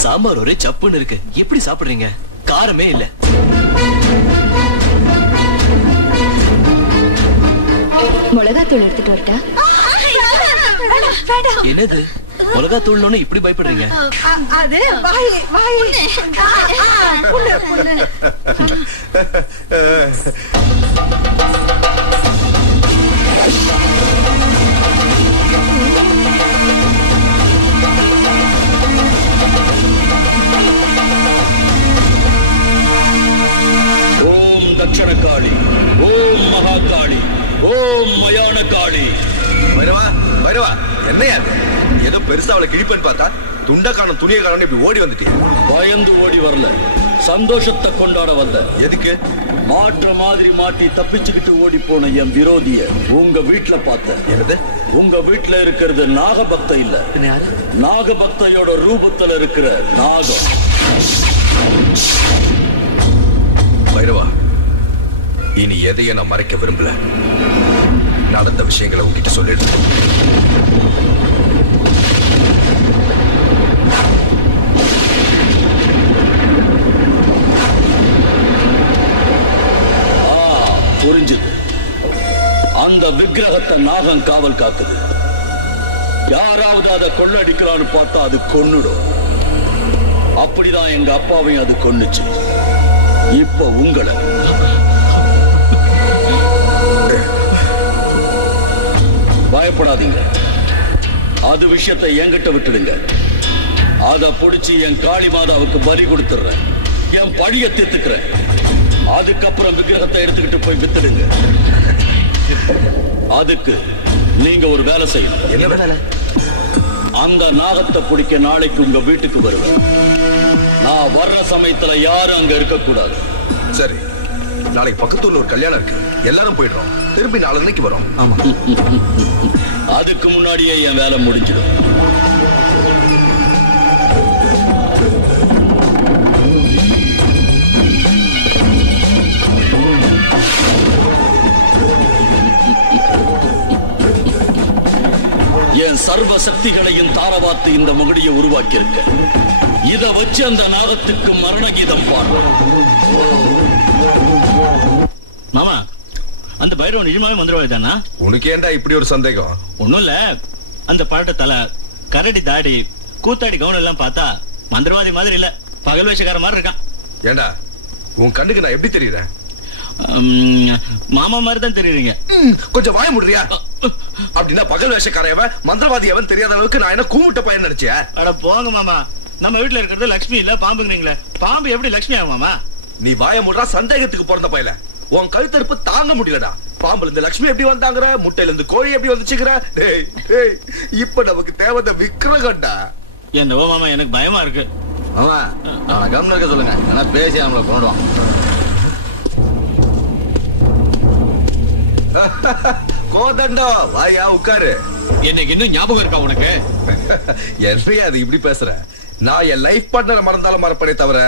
சாம்பார் ஒரே சப்புன்னு இருக்கு. எப்படி சாப்பிடுறீங்க? காரமே இல்ல. மிளகாத்தூள் எடுத்துட்டு வரட்டா? என்னது மிளகாத்தூள்னு இப்படி பயப்படுறீங்க? அது வாய் வாய் புண்ணு புண்ணு. ஓம் மயான காளி. பைரவா பைரவா, என்னையா ஏதோ பெருசா அவளை கிழிப்பேன்னு பார்த்தா துண்ட காணும் துணியை காணும் இப்படி ஓடி வந்துட்டீங்க. பயந்து ஓடி வரல, சந்தோஷத்தை கொண்டாட வந்த. எதுக்கு? மாற்ற மாதிரி மாட்டி தப்பிச்சுக்கிட்டு ஓடி போன என் விரோதிய உங்க வீட்டுல பார்த்த. என்னது? உங்க வீட்டுல இருக்கிறது நாகபக்த இல்ல, நாகபக்தையோட ரூபத்துல இருக்கிற நாகம். பைரவா, இனி எதையும் நான் மறைக்க விரும்பல. நடந்த விஷயங்களை உங்ககிட்ட சொல்லிடுறேன். புரிஞ்சுது. அந்த விக்கிரகத்தை நாகம் காவல் காக்குது. யாராவது அதை கொள்ளடிக்கலான்னு பார்த்தா அது கொன்னுடும். அப்படிதான் எங்க அப்பாவையும் அது கொன்னுச்சு. இப்ப உங்களை பயப்படாதீங்க. அது விஷயத்தை என்கிட்ட விட்டுடுங்க. அத புடிச்சு என் காளி மாதாவுக்கு பலி கொடுத்துடுறேன். என் பழிய தீர்த்துக்கிறேன். அதுக்கப்புறம் விக்கிரகத்தை எடுத்துக்கிட்டு போய் வித்துடுங்க. அதுக்கு நீங்க ஒரு வேலை செய்யணும். என்ன வேலை? அந்த நாகத்தை பிடிக்க நாளைக்கு உங்க வீட்டுக்கு வருவேன். நான் வர்ற சமயத்துல யாரும் அங்க இருக்க கூடாது. சரி, நாளைக்கு பக்கத்தூர்ல ஒரு கல்யாணம் இருக்கு, எல்லாரும் போயிடுறோம். திருப்பி நாளைக்கு வரோம். ஆமா. அதுக்கு முன்னாடியே என் வேலை முடிஞ்சிடும். என் சர்வ சக்திகளையும் தாரவாத்து இந்த மகுடியை உருவாக்கி இருக்க. இத வச்சு அந்த நாகத்துக்கு மரண கீதம் பாடு. மாமா, அந்த பைரவன் நிஜமாவே மந்திரவாதிதானா? உனக்கு ஏண்டா இப்படி ஒரு சந்தேகம்? ஒண்ணும் இல்ல, அந்த பழட்ட தலை, கரடி தாடி, கூத்தாடி கவுன் எல்லாம் பார்த்தா மந்திரவாதி மாதிரி இல்ல, பகல் வேஷக்கார மாதிரி இருக்கான். ஏண்டா உன் கண்ணுக்கு நான் எப்படி தெரியுறேன்? மாமா மாதிரி தான் தெரியுறீங்க. கொஞ்சம் வாய முடியா? அப்படின்னா பகல் வேஷக்காரவன் மந்திரவாதி அவன் தெரியாத அளவுக்கு நான் என்ன கூமுட்ட பையன் நினைச்சேன். அட போங்க மாமா, நம்ம வீட்டுல இருக்கிறது லட்சுமி இல்ல பாம்புங்கிறீங்களே, பாம்பு எப்படி லட்சுமி ஆகும் மாமா? நீ வாய முடுறா, சந்தேகத்துக்கு பிறந்த பையல. உன் கழுத்தறுப்பு தாங்க முடியலடா. பாம்புல இருந்து லட்சுமி எப்படி வந்தாங்கற, முட்டையில இருந்து கோழி எப்படி வந்துச்சுங்கற. இப்ப நமக்கு தேவை விக்கிரகம்டா. என்னவோ மாமா, எனக்கு பயமா இருக்கு. மாமா, நான் கவனம் இருக்க சொல்லுங்க, ஆனா பேசி அவங்கள கொண்டுடுவான். கோதண்டோ, வாயா உட்காரு. எனக்கு இன்னும் ஞாபகம் இருக்கா உனக்கு? என்னையா அது இப்படி பேசுற? நான் என் லைஃப் பார்ட்னரை மறந்தாலும் மறப்பனே தவிர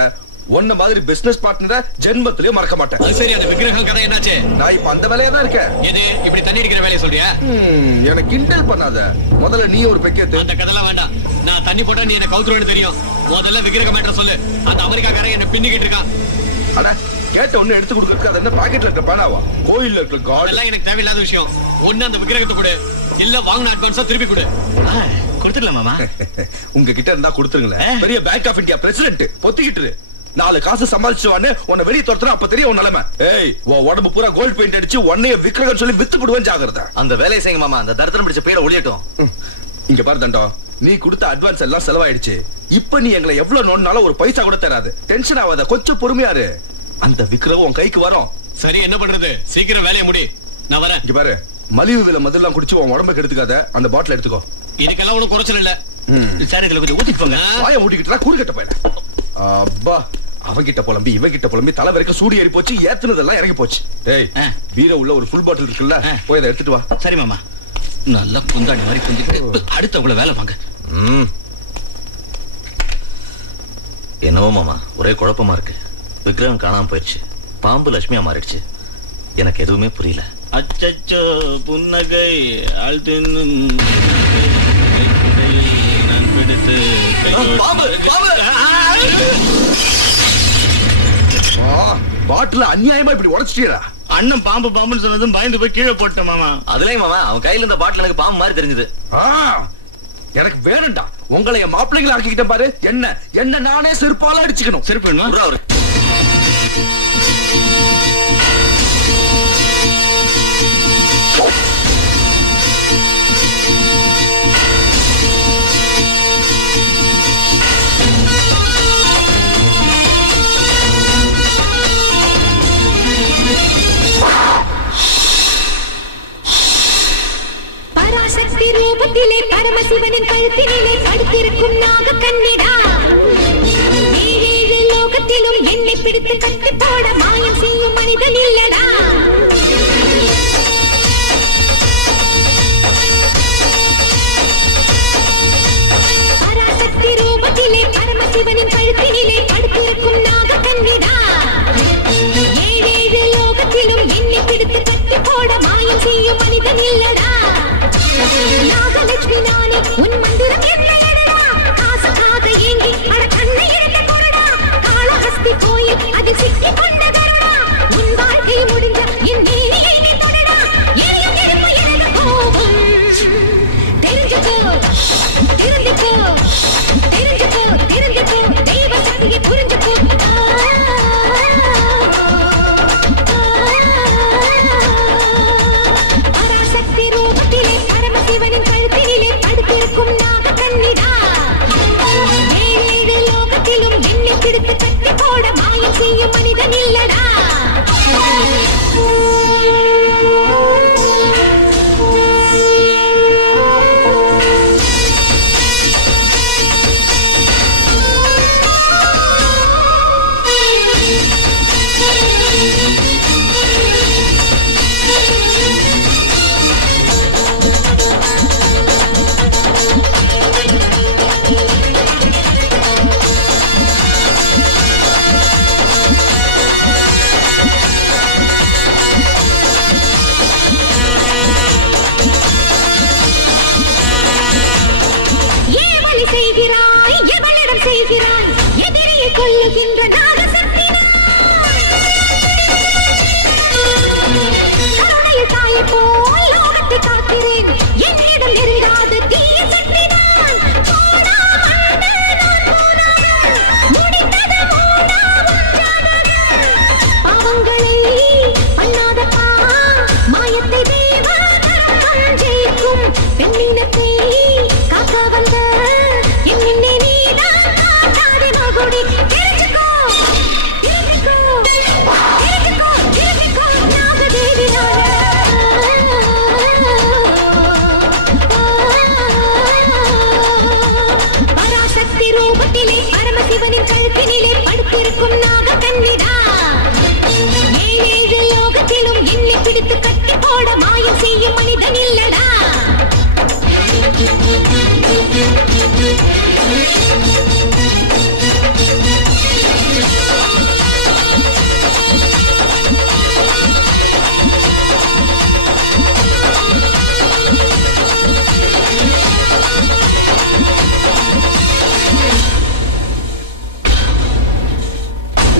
உன்ன மாதிரி பிசினஸ் பார்ட்னரை ஜென்மத்திலேயே மறக்க மாட்டேன். சரி, அந்த விக்கிரகம் கதை என்னாச்சு? நான் இப்ப அந்த வேலையா தான் இருக்கேன். எது இப்படி தண்ணி அடிக்கிற வேலையை சொல்றியா? எனக்கு கிண்டல் பண்ணாத. முதல்ல நீ ஒரு பெக்கேத்து. அந்த கதைலாம் வேண்டாம். நான் தண்ணி போட்டா நீ என்ன கவுத்துருவேன்னு தெரியும். முதல்ல விக்கிரகம் மேட்டர் சொல்லு. அந்த அமெரிக்காக்காரன் என்ன பின்னிக்கிட்டு இருக்கான். அட, கேட்ட ஒண்ணு எடுத்து கொடுக்கறதுக்கு அது என்ன பாக்கெட்ல இருக்க பணாவா? கோயில்ல இருக்க காட் எல்லாம் எனக்கு தேவையில்லாத விஷயம். ஒண்ணு அந்த விக்கிரகத்தை கொடு, இல்ல வாங்கின அட்வான்ஸா திருப்பி கொடு. கொடுத்துடலாம் மாமா. உங்க கிட்ட இருந்தா கொடுத்துருங்களேன். பெரிய பேங்க் ஆஃப் இந்தியா பிரசிடென்ட் பொத்திக்கிட்டு 4 காசு சம்பாதிச்சுவான்னு உன்னை வெளியே துரத்துறா, அப்ப தெரியும் உன் நிலைமை. ஏய், உடம்பு பூரா கோல்ட் பெயிண்ட் அடிச்சு உன்னைய விக்கிரகம் சொல்லி வித்து போடுவேன், ஜாகிரதை. அந்த வேலையை செய்யுங்க மாமா, அந்த தரித்திரம் பிடிச்ச பேரை ஒளியட்டும். இங்க பாரு தண்டம், நீ கொடுத்த அட்வான்ஸ் எல்லாம் செலவாயிடுச்சு. இப்ப நீ எங்களை எவ்வளவு நோண்டாலும் ஒரு பைசா கூட தராது. டென்ஷன் ஆகாத, கொஞ்சம் பொறுமையாரு. அந்த விக்கிரகம் உன் கைக்கு வரும். சரி, என்ன பண்றது? சீக்கிரம் வேலையை முடி, நான் வரேன். இங்க பாரு, மலிவு விலை மதுலாம் குடிச்சு உன் உடம்புக்கு எடுத்துக்காத. அந்த பாட்டில் எடுத்துக்கோ. இதுக்கெல்லாம் ஒன்றும் குறைச்சல் இல்ல. சரி, இதுல கொஞ்சம் ஊத்திட்டு போங்க. வாயை மூடிக்கிட்டா கூறுகட்ட போயிட. அப்பா, அவங்கிட்ட புலம்பி இவங்கிட்ட புலம்பி தலை வரைக்கும் சூடி ஏறி போச்சு. ஏத்துனதெல்லாம் இறங்கி போச்சு. ஏய், வீர உள்ள ஒரு ஃபுல் பாட்டில் இருக்குல்ல, போய் அதை எடுத்துட்டு வா. சரி மாமா. நல்லா பொந்தாடி மாதிரி கொஞ்சிட்டு அடுத்தவங்கள வேலை வாங்க. என்னவோ மாமா, ஒரே குழப்பமா இருக்கு. விக்கிரகம் காணாம போயிடுச்சு, பாம்பு லட்சுமியா மாறிடுச்சு. எனக்கு எதுவுமே புரியல. அச்சச்சோ, புன்னகை பாட்டில அநியாயமா இப்படி உடைச்சிட்டீரா? அண்ணன் பாம்பு பாம்புன்னு சொன்னதும் பயந்து போய் கீழே போட்டேன் மாமா. அதுலயும் மாமா, அவன் கையில இருந்த பாட்டில் எனக்கு பாம்பு மாதிரி தெரிஞ்சது. எனக்கு வேணும்டா. உங்களை என் மாப்பிள்ளைங்களை ஆக்கிக்கிட்டேன் பாரு. என்ன நானே செருப்பால அடிச்சுக்கணும். செருப்பு அவரு பராசக்தி ரூபத்திலே பரமசிவனின் கழுத்தினிலே படுத்திருக்கும் நாக கண்ணிடா ஏழேழு லோகத்திலும் என்னை பிடித்து கட்டி போட மாயம் செய்யும் மனிதன் இல்லடா பராசக்தி ரூபத்திலே பரமசிவனின் கழுத்தினிலே படுத்திருக்கும் நாக கண்ணிடா ஏழேழு லோகத்திலும் என்னை பிடித்து கட்டி போட மாயம் செய்யும் மனிதன் இல்லடா நாகலட்சுமி நானே உன் மந்திரம் என்னடா காசுக்காக ஏங்கி அட கண்ணை இழந்த கொடடா காளஹஸ்தி கோயில் அதில் சிக்கி கொண்ட கருடா உன் வாழ்க்கை முடிஞ்ச என் நீரியை நீ தொடடா எரியும் நெருப்பு எனது கோபம் தெரிஞ்சுக்கோ தெரிஞ்சுக்கோ தெரிஞ்சுக்கோ தெரிஞ்சுக்கோ தெய்வ சக்தியை புரிஞ்சுக்கோ பராசக்தி ரூபத்திலே பரமசிவனின் கழுத்தினிலே படுத்திருக்கும் நாக கண்ணிடா ஏழேழு லோகத்திலும் என்னை பிடித்து கட்டி போட மாயம் செய்யும் மனிதன் இல்லடா செய்கிறாய் எவனிடம் செய்கிறாய் எதிரியை கொல்லுகின்ற நாகசக்தி கருணையில் தாயை போல் லோகத்தை காக்கிறேன் என்னிடம் நெருங்காத தீய சக்தி நான் முடிந்தது பாவங்களை பண்ணாதப்பா மாயத்தை தேவ ஜெயிக்கும் பெண்ணினத்தை காக்க வந்த என்னை நீதான் காட்டாதே மகுடி தெரிஞ்சுக்கோ தெரிஞ்சுக்கோ தெரிஞ்சுக்கோ தெரிஞ்சுக்கோ நாகதேவி பராசக்தி ரூபத்திலே பரமசிவனின் கழுத்தினிலே படுத்திருக்கும் நாக கண்ணிடா ஏழேழு லோகத்திலும் என்னை பிடித்து கட்டி போட மாயம் செய்யும் மனிதன் இல்லடா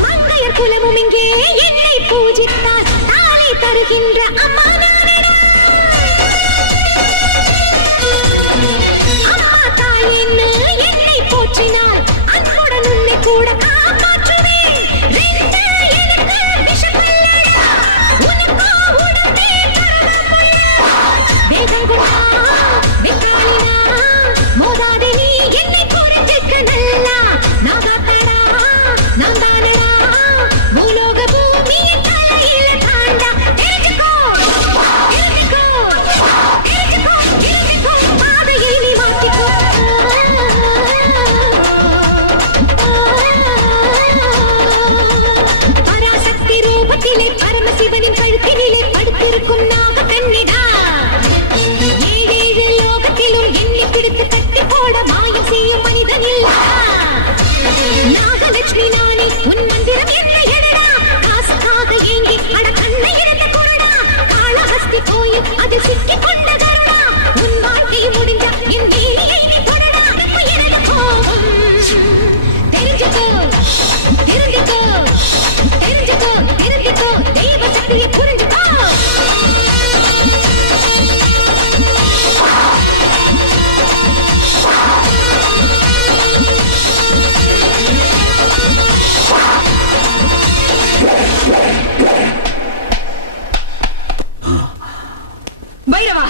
மங்கையர் குலமும் இங்கே என்னை பூஜித்தார் தாளை தருகின்ற அம்மா நானடா அம்மா தாயேன்னு என்னை போற்றினார் அன்புடன் உன்னை கூட காப்பாற்றுவேன் ரெண்டு எனக்கு விஷமல்ல உனக்கோ உடம்பே கருணமுள்ள வேகம் கொண்டா வெக்காளினா மோதாதே நீ என்னை புரிஞ்சுக்க நல்லா நாகாத்தடா நான் தானடா பூலோக பூமியின் தலையில தாண்டா தெரிஞ்சுக்கோ தெரிஞ்சுக்கோ தெரிஞ்சுக்கோ தெரிஞ்சுக்கோ பாதையை நீ மாத்திக்கோ பராசக்தி ரூபத்திலே பரமசிவனின் கழுத்தினிலே படுத்திருக்கும் நாக கண்ணிடா ஏழேழு லோகத்திலும் என்னை பிடித்து கட்டி போட மாயம் செய்யும் மனிதன் இல்லடா நாகலட்சுமி நானே உன் மந்திரம் என்னடா காசுக்காக ஏங்கி அட கண்ணை இழந்த கொடடா காளஹஸ்தி கோயில் அதில் சிக்கி கொண்ட கருடா உன் வாழ்க்கை முடிஞ்ச என் நீரியை நீ தொடடா எனது கோபம் தெரிஞ்சுக்கோ தெரிஞ்சுக்கோ தெரிஞ்சுக்கோ தெரிஞ்சுக்கோ தெய்வ சக்தியை புரிஞ்சுக்கோ பைரவா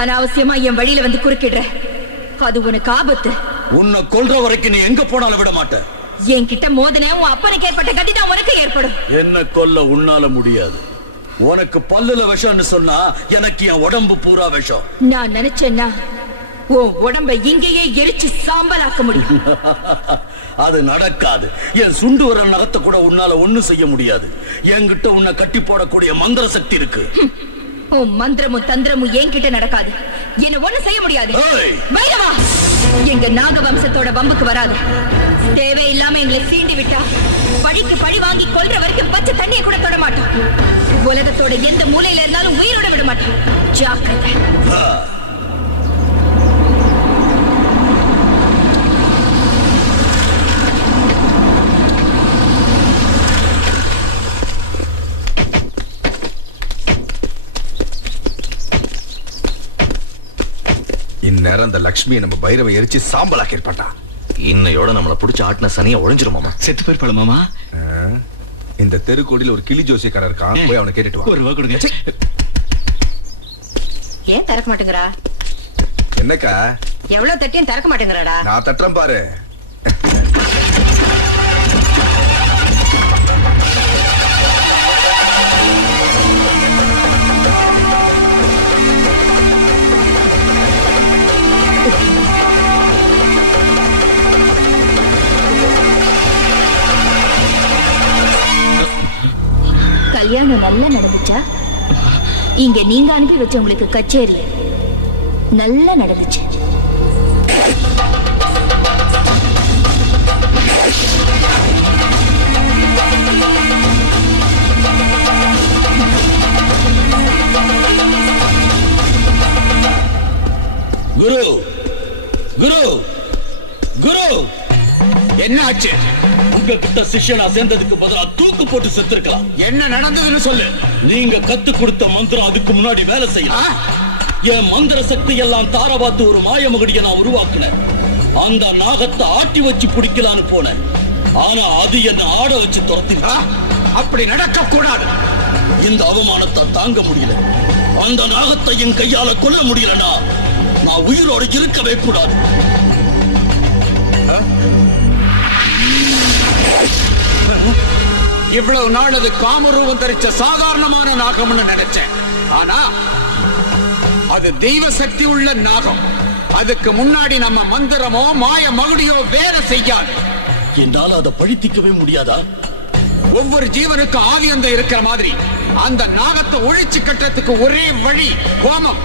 அனாவசியமா என் வழியில வந்து குறுக்கிடுற அது உனக்கு ஆபத்து உன்னை கொல்ற வரைக்கும் நீ எங்க போனாலும் விட மாட்ட என்கிட்ட மோதனே உன் அப்பனுக்கு ஏற்பட்ட கதி தான் உனக்கு ஏற்படும் என்ன கொல்ல உன்னால முடியாது உனக்கு பல்லுல விஷம்னு சொன்னா எனக்கு என் உடம்பு பூரா விஷம். நான் நினைச்சேன்னா உன் உடம்ப இங்கேயே எரிச்சு சாம்பலாக்க முடியும். அது நடக்காது. என் சுண்டு வர நகத்தை கூட உன்னால ஒண்ணும் செய்ய முடியாது. என்கிட்ட உன்னை கட்டி போடக்கூடிய மந்திர சக்தி இருக்கு. உன் மந்திரமும் தந்திரமும் என்கிட்ட நடக்காது. என்ன ஒண்ணு செய்ய முடியாது. பைரவா, எங்க நாக வம்சத்தோட வம்புக்கு வராது. தேவையில்லாம எங்களை சீண்டி விட்டா பழிக்கு பழி வாங்கி கொல்ற வரைக்கும் பச்சை தண்ணியை கூட தொட மாட்டோம். உலகத்தோட எந்த மூலையில இருந்தாலும் உயிரோட விட மாட்டோம். ஜாக்கிரதை. இந்நேரம் அந்த லட்சுமியை நம்ம பைரவை எரிச்சு சாம்பலாக்கி இருப்பாட்டா. இன்னையோட நம்மளை பிடிச்ச ஆட்டின சனியை ஒழிஞ்சிரும் மாமா. செத்து போயிருப்பாள மாமா. இந்த தெருக்கோடியில் ஒரு கிளி ஜோசியக்காரர் இருக்கான், போய் அவனை கேட்டுட்டு வா. ஒரு ரூபா கொடுங்க. ஏன் திறக்க மாட்டேங்கிறா? என்னக்கா எவ்வளவு தட்டியும் திறக்க மாட்டேங்கிறாடா? நான் தட்டுறேன் பாரு. கல்யாணம் நல்லா நடந்துச்சா? இங்க நீங்க அனுப்பி வச்ச உங்களுக்கு கச்சேரி நல்லா நடந்துச்சு. குரு குரு குரு, என்ன ஆச்சு? உங்ககிட்ட சிஷ்யனா சேர்ந்ததுக்கு பதிலா தூக்கு போட்டு செத்துருக்கலாம். என்ன நடந்ததுன்னு சொல்லு. நீங்க கத்து கொடுத்த மந்திரம் அதுக்கு முன்னாடி வேலை செய்யலாம். என் மந்திர சக்தி எல்லாம் தாரவாத்து ஒரு மாயமகடியை நான் உருவாக்குனேன். அந்த நாகத்தை ஆட்டி வச்சு பிடிக்கலான்னு போனேன். ஆனா அது என்ன ஆட வச்சு துரத்தி. அப்படி நடக்க கூடாது. இந்த அவமானத்தை தாங்க முடியல. அந்த நாகத்தை என் கையால கொல்ல முடியலனா நான் உயிரோட இருக்கவே கூடாது. இவ்வளவு நாள் அது காமரூபம் தரிச்ச சாதாரணமான நாகம்னு நினைச்சேன். ஆனா அது தெய்வ சக்தி உள்ள நாகம். அதுக்கு முன்னாடி நம்ம மந்திரமோ மாய மகுடியோ வேலை செய்யாது. என்னால அதை பழித்திக்கவே முடியாதா? ஒவ்வொரு ஜீவனுக்கு ஆதியந்த இருக்கிற மாதிரி அந்த நாகத்தை ஒழிச்சு கட்டுறதுக்கு ஒரே வழி ஹோமம்.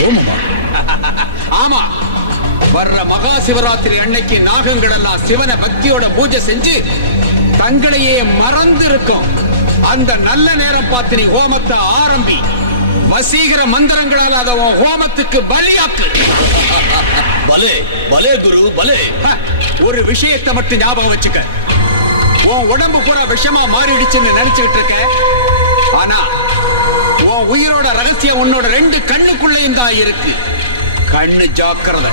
ஹோமமா? ஆமா. வர்ற மகா சிவராத்திரி அன்னைக்கு நாகங்கள் எல்லாம் சிவனை பக்தியோட பூஜை செஞ்சு தங்களையே மறந்து இருக்கும். அந்த நல்ல நேரம் பார்த்து நீ ஹோமத்தை ஆரம்பி. வசீகர மந்திரங்களால் அதை ஹோமத்துக்கு பலியாக்கு. பலே பலே குரு பலே. ஒரு விஷயத்தை மட்டும் ஞாபகம் வச்சுக்க. உன் உடம்பு பூரா விஷமா மாறிடுச்சுன்னு நினைச்சுக்கிட்டு இருக்க. ஆனா உன் உயிரோட ரகசியம் உன்னோட 2 கண்ணுக்குள்ளேயும் தான் இருக்கு. கண்ணு ஜாக்கிரதை.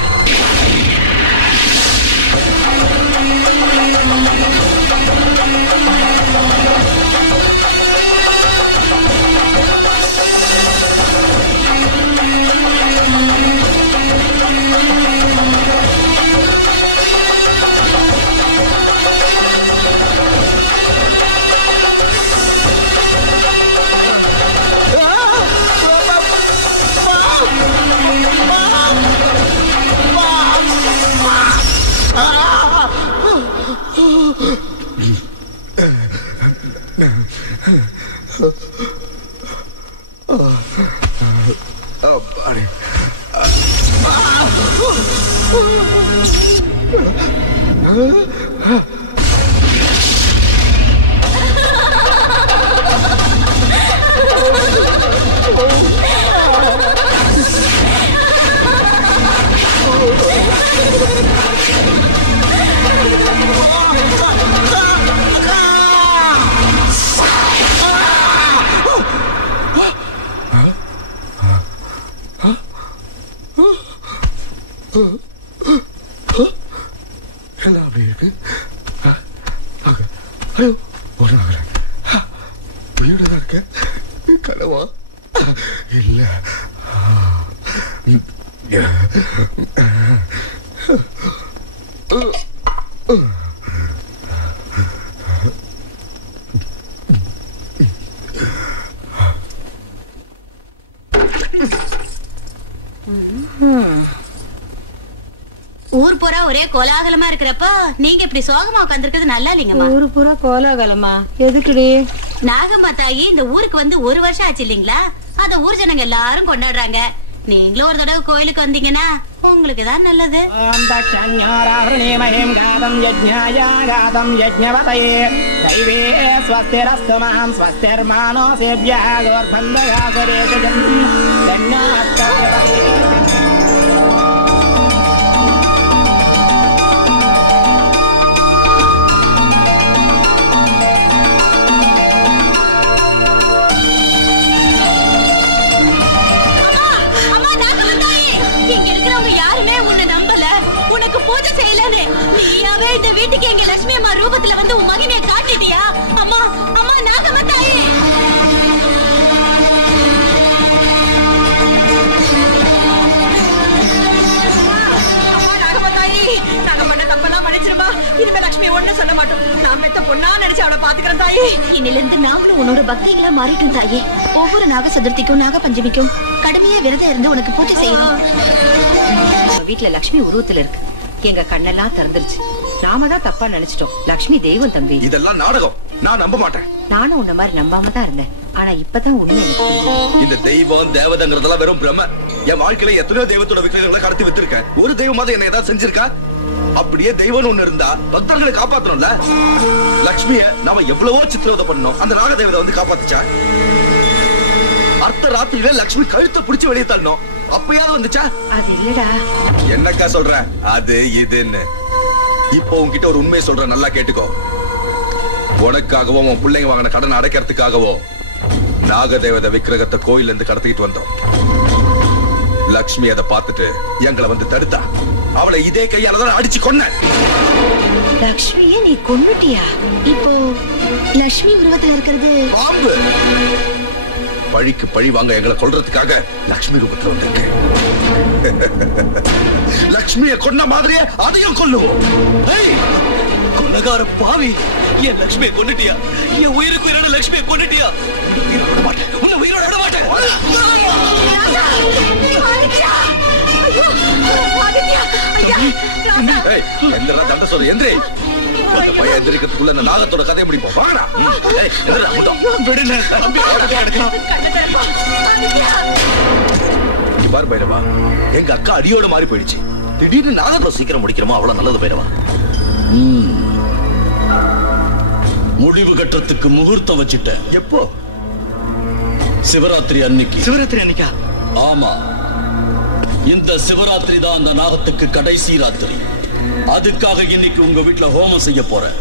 எல்லாம் அப்படி இருக்கு. ஐயோ, ஒரு நகர உயிரோட தான் இருக்க. கனவா? இல்ல. ஊர் பூரா ஒரே கோலாகலமா இருக்கிறப்ப நீங்க இப்படி சோகமா உட்காந்துருக்கிறது நல்லா இல்லைங்கம்மா. ஊரு பூரா கோலாகலமா? எதுக்குடி? நாகம்மா தாயி இந்த ஊருக்கு வந்து 1 வருஷம் ஆச்சு இல்லீங்களா? அத ஊர் ஜனங்க எல்லாரும் கொண்டாடுறாங்க. நீங்களும் ஒரு தடவை கோயிலுக்கு வந்தீங்கன்னா உங்களுக்கு தான் நல்லது. ஓம் தக்ஷண்யோராஹ்ருணீமஹீம் காதம் யஜ்ஞாய காதம் யஜ்ஞவதயே தைவே ஸ்வஸ்திரஸ்து மஹம் ஸ்வஸ்திர்மானோ சேவ்யः கோர்பந்தகாசரேஜம் தன்யாஸ்தவ்யவதே. பூஜை செய்யலன்னு நீயாவே இந்த வீட்டுக்கு எங்க லட்சுமி அம்மா ரூபத்துல வந்து உன் மகிமையை காட்டிட்டியா? அம்மா அம்மா நாகம்மா தாயே, அம்மா நாகம்மா தாயே, நாங்க பண்ண தப்பெல்லாம் மன்னிச்சிருமா. இனிமே லட்சுமி ஒண்ணு சொல்ல மாட்டோம். நான் பெத்த பொண்ணா நினைச்சு அவளை பாத்துக்கிறேன் தாயே. இன்னில இருந்து நாங்களும் உன்னோட பக்திகளா மாறிட்டோம் தாயே. ஒவ்வொரு நாக சதுர்த்திக்கும் நாக பஞ்சமிக்கும் கடுமையா விரதம் இருந்து உனக்கு பூஜை செய்யணும். வீட்டுல லட்சுமி உருவத்துல இருக்கு. எங்க கண்ணெல்லாம் திறந்துருச்சு. நாம தான் தப்பா நினைச்சிட்டோம். லட்சுமி தெய்வம் தம்பி. இதெல்லாம் நாடகம். நான் நம்ப மாட்டேன். நானும் உன்ன மாதிரி நம்பாம தான் இருந்தேன். ஆனா இப்பதான் உண்மை. இந்த தெய்வம் தேவதங்கிறதெல்லாம் வெறும் பிரம. என் வாழ்க்கையில எத்தனையோ தெய்வத்தோட விக்கிரகங்களை கடத்தி வித்திருக்கேன். ஒரு தெய்வமாவது என்ன ஏதாவது செஞ்சிருக்கா? அப்படியே தெய்வம் ஒண்ணு இருந்தா பக்தர்களை காப்பாத்தணும்ல. லட்சுமிய நாம எவ்வளவோ சித்திரவதை பண்ணோம். அந்த நாக தேவதை வந்து காப்பாத்துச்சா? அர்த்த ராத்திரியில லட்சுமி கழுத்தை பிடிச்சு வெளியே தள்ளணும். அப்பயாவது வந்துச்சா? அது இல்லடா. என்னக்கா சொல்ற? அது இதுன்னு இப்போ உன்கிட்ட ஒரு உண்மையை சொல்ற, நல்லா கேட்டுக்கோ. உனக்காகவோ உன் பிள்ளைங்க வாங்கின கடன் அடைக்கிறதுக்காகவோ நாகதேவத விக்கிரகத்தை கோயில இருந்து கடத்திட்டு வந்தோம். லட்சுமி அதை பார்த்துட்டு எங்களை வந்து தடுத்தா. அவளை இதே கையாலதான் அடிச்சு கொன்ன. லட்சுமியை நீ கொன்னுட்டியா? இப்போ லட்சுமி உருவத்துல இருக்கிறது பாம்பு. பழிக்கு பழி வாங்க எங்களை கொல்றதுக்காக லட்சுமி ரூபத்துல வந்திருக்கு. லட்சுமியை கொன்ன மாதிரியே அதையும் கொல்லுவோம். கொலகார பாவி, என் லட்சுமியை கொன்னுட்டியா? என் உயிருக்கு உயிரோட லட்சுமியை கொன்னுட்டியா? விட மாட்டேன், உன்னை உயிரோட விட மாட்டேன். தண்டை சொல்லு எந்திரி. பையன் எந்திரிக்கிறதுக்குள்ள இந்த நாகத்தோட கதையை முடிப்போம். வாங்கடா. பார் பைரவா, எங்க அக்கா அடியோட மாறி போயிடுச்சு. திடீர்னு நாகத்தை சீக்கிரம் முடிக்கிறோமோ அவ்வளவு நல்லது பைரவா. முடிவு கட்டத்துக்கு முகூர்த்தம் வச்சிட்டேன். எப்போ? சிவராத்திரி அன்னைக்கு. சிவராத்திரி அன்னைக்கா? ஆமா, இந்த சிவராத்திரி தான் அந்த நாகத்துக்கு கடைசி ராத்திரி. அதுக்காக இன்னைக்கு உங்க வீட்டுல ஹோமம் செய்ய போறேன்.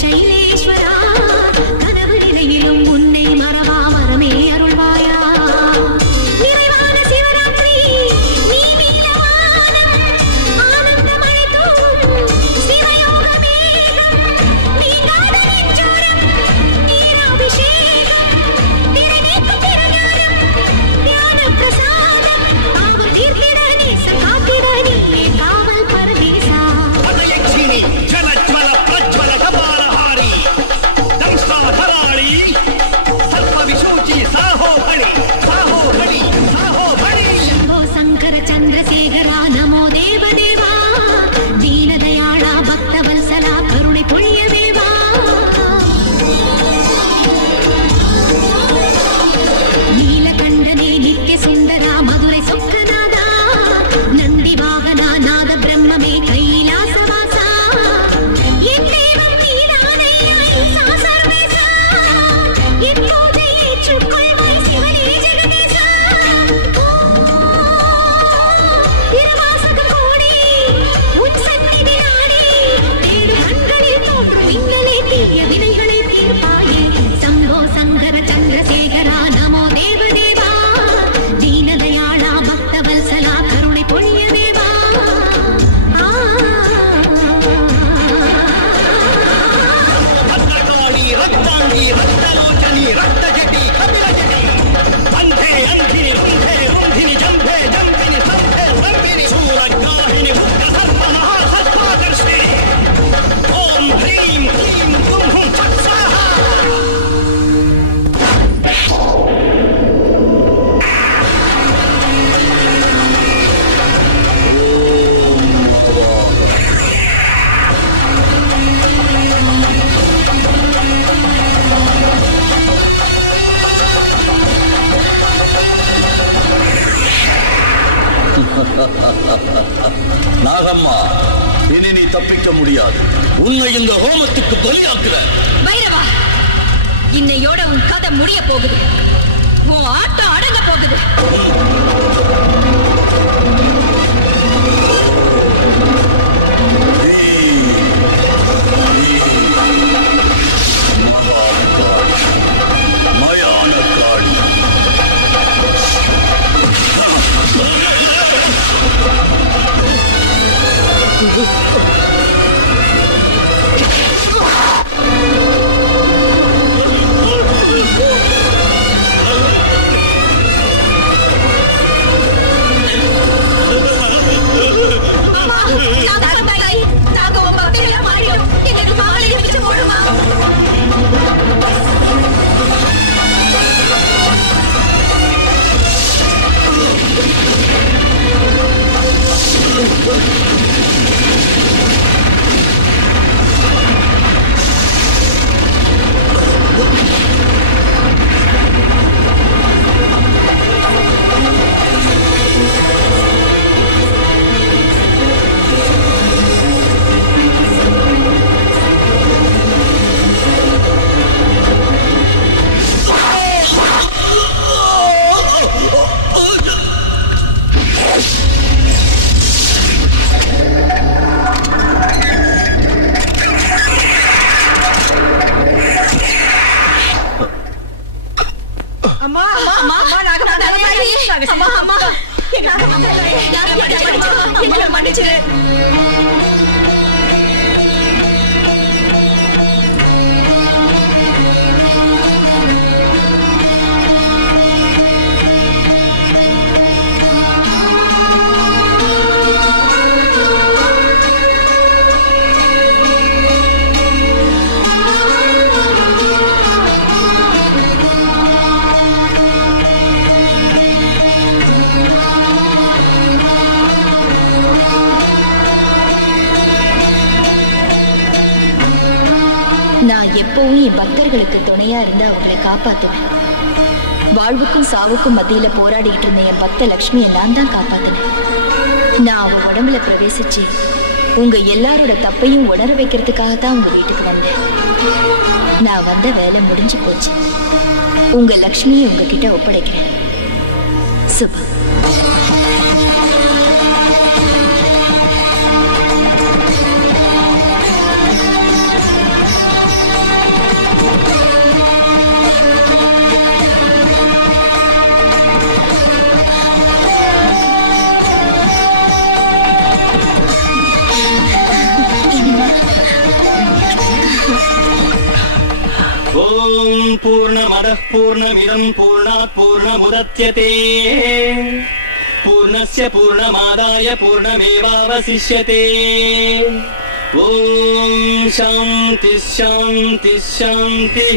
சைலேஸ்வரா கனவு நிலையிலும் உன்னை மறவா வரமே அருள்வாயா நிறைவான சிவராத்திரி நீ மீனவானம் ஆனந்த மழை தூவும் சிவயோக மேகம் நீங்காத நெஞ்சோரம் நீராபிஷேகம் திரைநீக்கும் திருஞானம் ஞான பிரசாதம் பாவம் தீர்த்திட நேச காத்திட நீயே காவல் பரதேசா பதயக்ஷினி ஜலஜ்வல பிரஜ்வல கபாலஹாரி தம்சாதராளி சர்வவிசூச்சி சாஹோ பணி சாஹோ பணி சாஹோ பணி शंभो शंकर चंद्रशेखरा नमो देवदेवा दीनदयाळा भक्तवत्सला करुणे पुण्यदेवा नीलकंठने नित्य सुंदरा मधुरे सुखनादा नंदी वाहना नाद ब्रह्ममे कैलासवासा एत्तेवं नीदानैया ईसा सर्वेसा एत्तोजे ஏற்றுக்கொள்வாய் சிவனே ஜெகதீசா திருவாசக கோடி உன் சந்நிதி நாடி தேடு கண்களில் தோன்றும் மின்னலே தீய வினைகளை தீர்ப்பாயே சம்போ சங்கர சந்திரசேகரா நமோ தேவதேவா தீனதயாளா பக்தவத்சலா கருணை பொழிய தேவா భద్రకాళి రక్తాంగి రక్తలోచని రక్తజటి కపిలజటి బంధే అంధిని రుంధే రుంధిని జంభే జంభిని సంభే సంభిని శూలగ్రాహిణి ఉగ్ర సర్వ మహాసర్పాదర్శి ఓం హ్రీం క్లీం దుం హుం ఫట్ స్వాహా நாகம்மா, இனி நீ தப்பிக்க முடியாது. உன்னை இந்த ஹோமத்துக்கு பலியாக்குற. பைரவா, இன்னையோட உன் கதை முடிய போகுது. உன் ஆட்டம் அடங்க போகுது. மயான காளி நாங்க உன் பக்திகளை மாறிடும். எங்களுக்கு மாலை பிடிச்சு போடுமா? அம்மா அம்மா அம்மா அம்மா அம்மா என்ன மன்னிச்சிரு. நான் எப்பவும் என் பக்தர்களுக்கு துணையா இருந்து அவங்களை காப்பாத்துவேன். வாழ்வுக்கும் சாவுக்கும் மத்தியில போராடிட்டு இருந்த என் பக்த லட்சுமியை நான் தான் காப்பாத்தினேன். நான் அவ உடம்புல பிரவேசிச்சு உங்க எல்லாரோட தப்பையும் உணர வைக்கிறதுக்காக தான் உங்க வீட்டுக்கு வந்தேன். நான் வந்த வேலை முடிஞ்சு போச்சு. உங்க லக்ஷ்மியை உங்ககிட்ட ஒப்படைக்கிறேன். சுபா. ಓಂ ಪೂರ್ಣಮದಃ ಪೂರ್ಣಮಿದಂ ಪೂರ್ಣಾತ್ ಪೂರ್ಣಮುದಚ್ಯತೆ ಪೂರ್ಣಸ್ಯ ಪೂರ್ಣಮಾದಾಯ ಪೂರ್ಣಮೇವಾವಶಿಷ್ಯತೆ ಓಂ ಶಾಂತಿ ಶಾಂತಿ ಶಾಂತಿ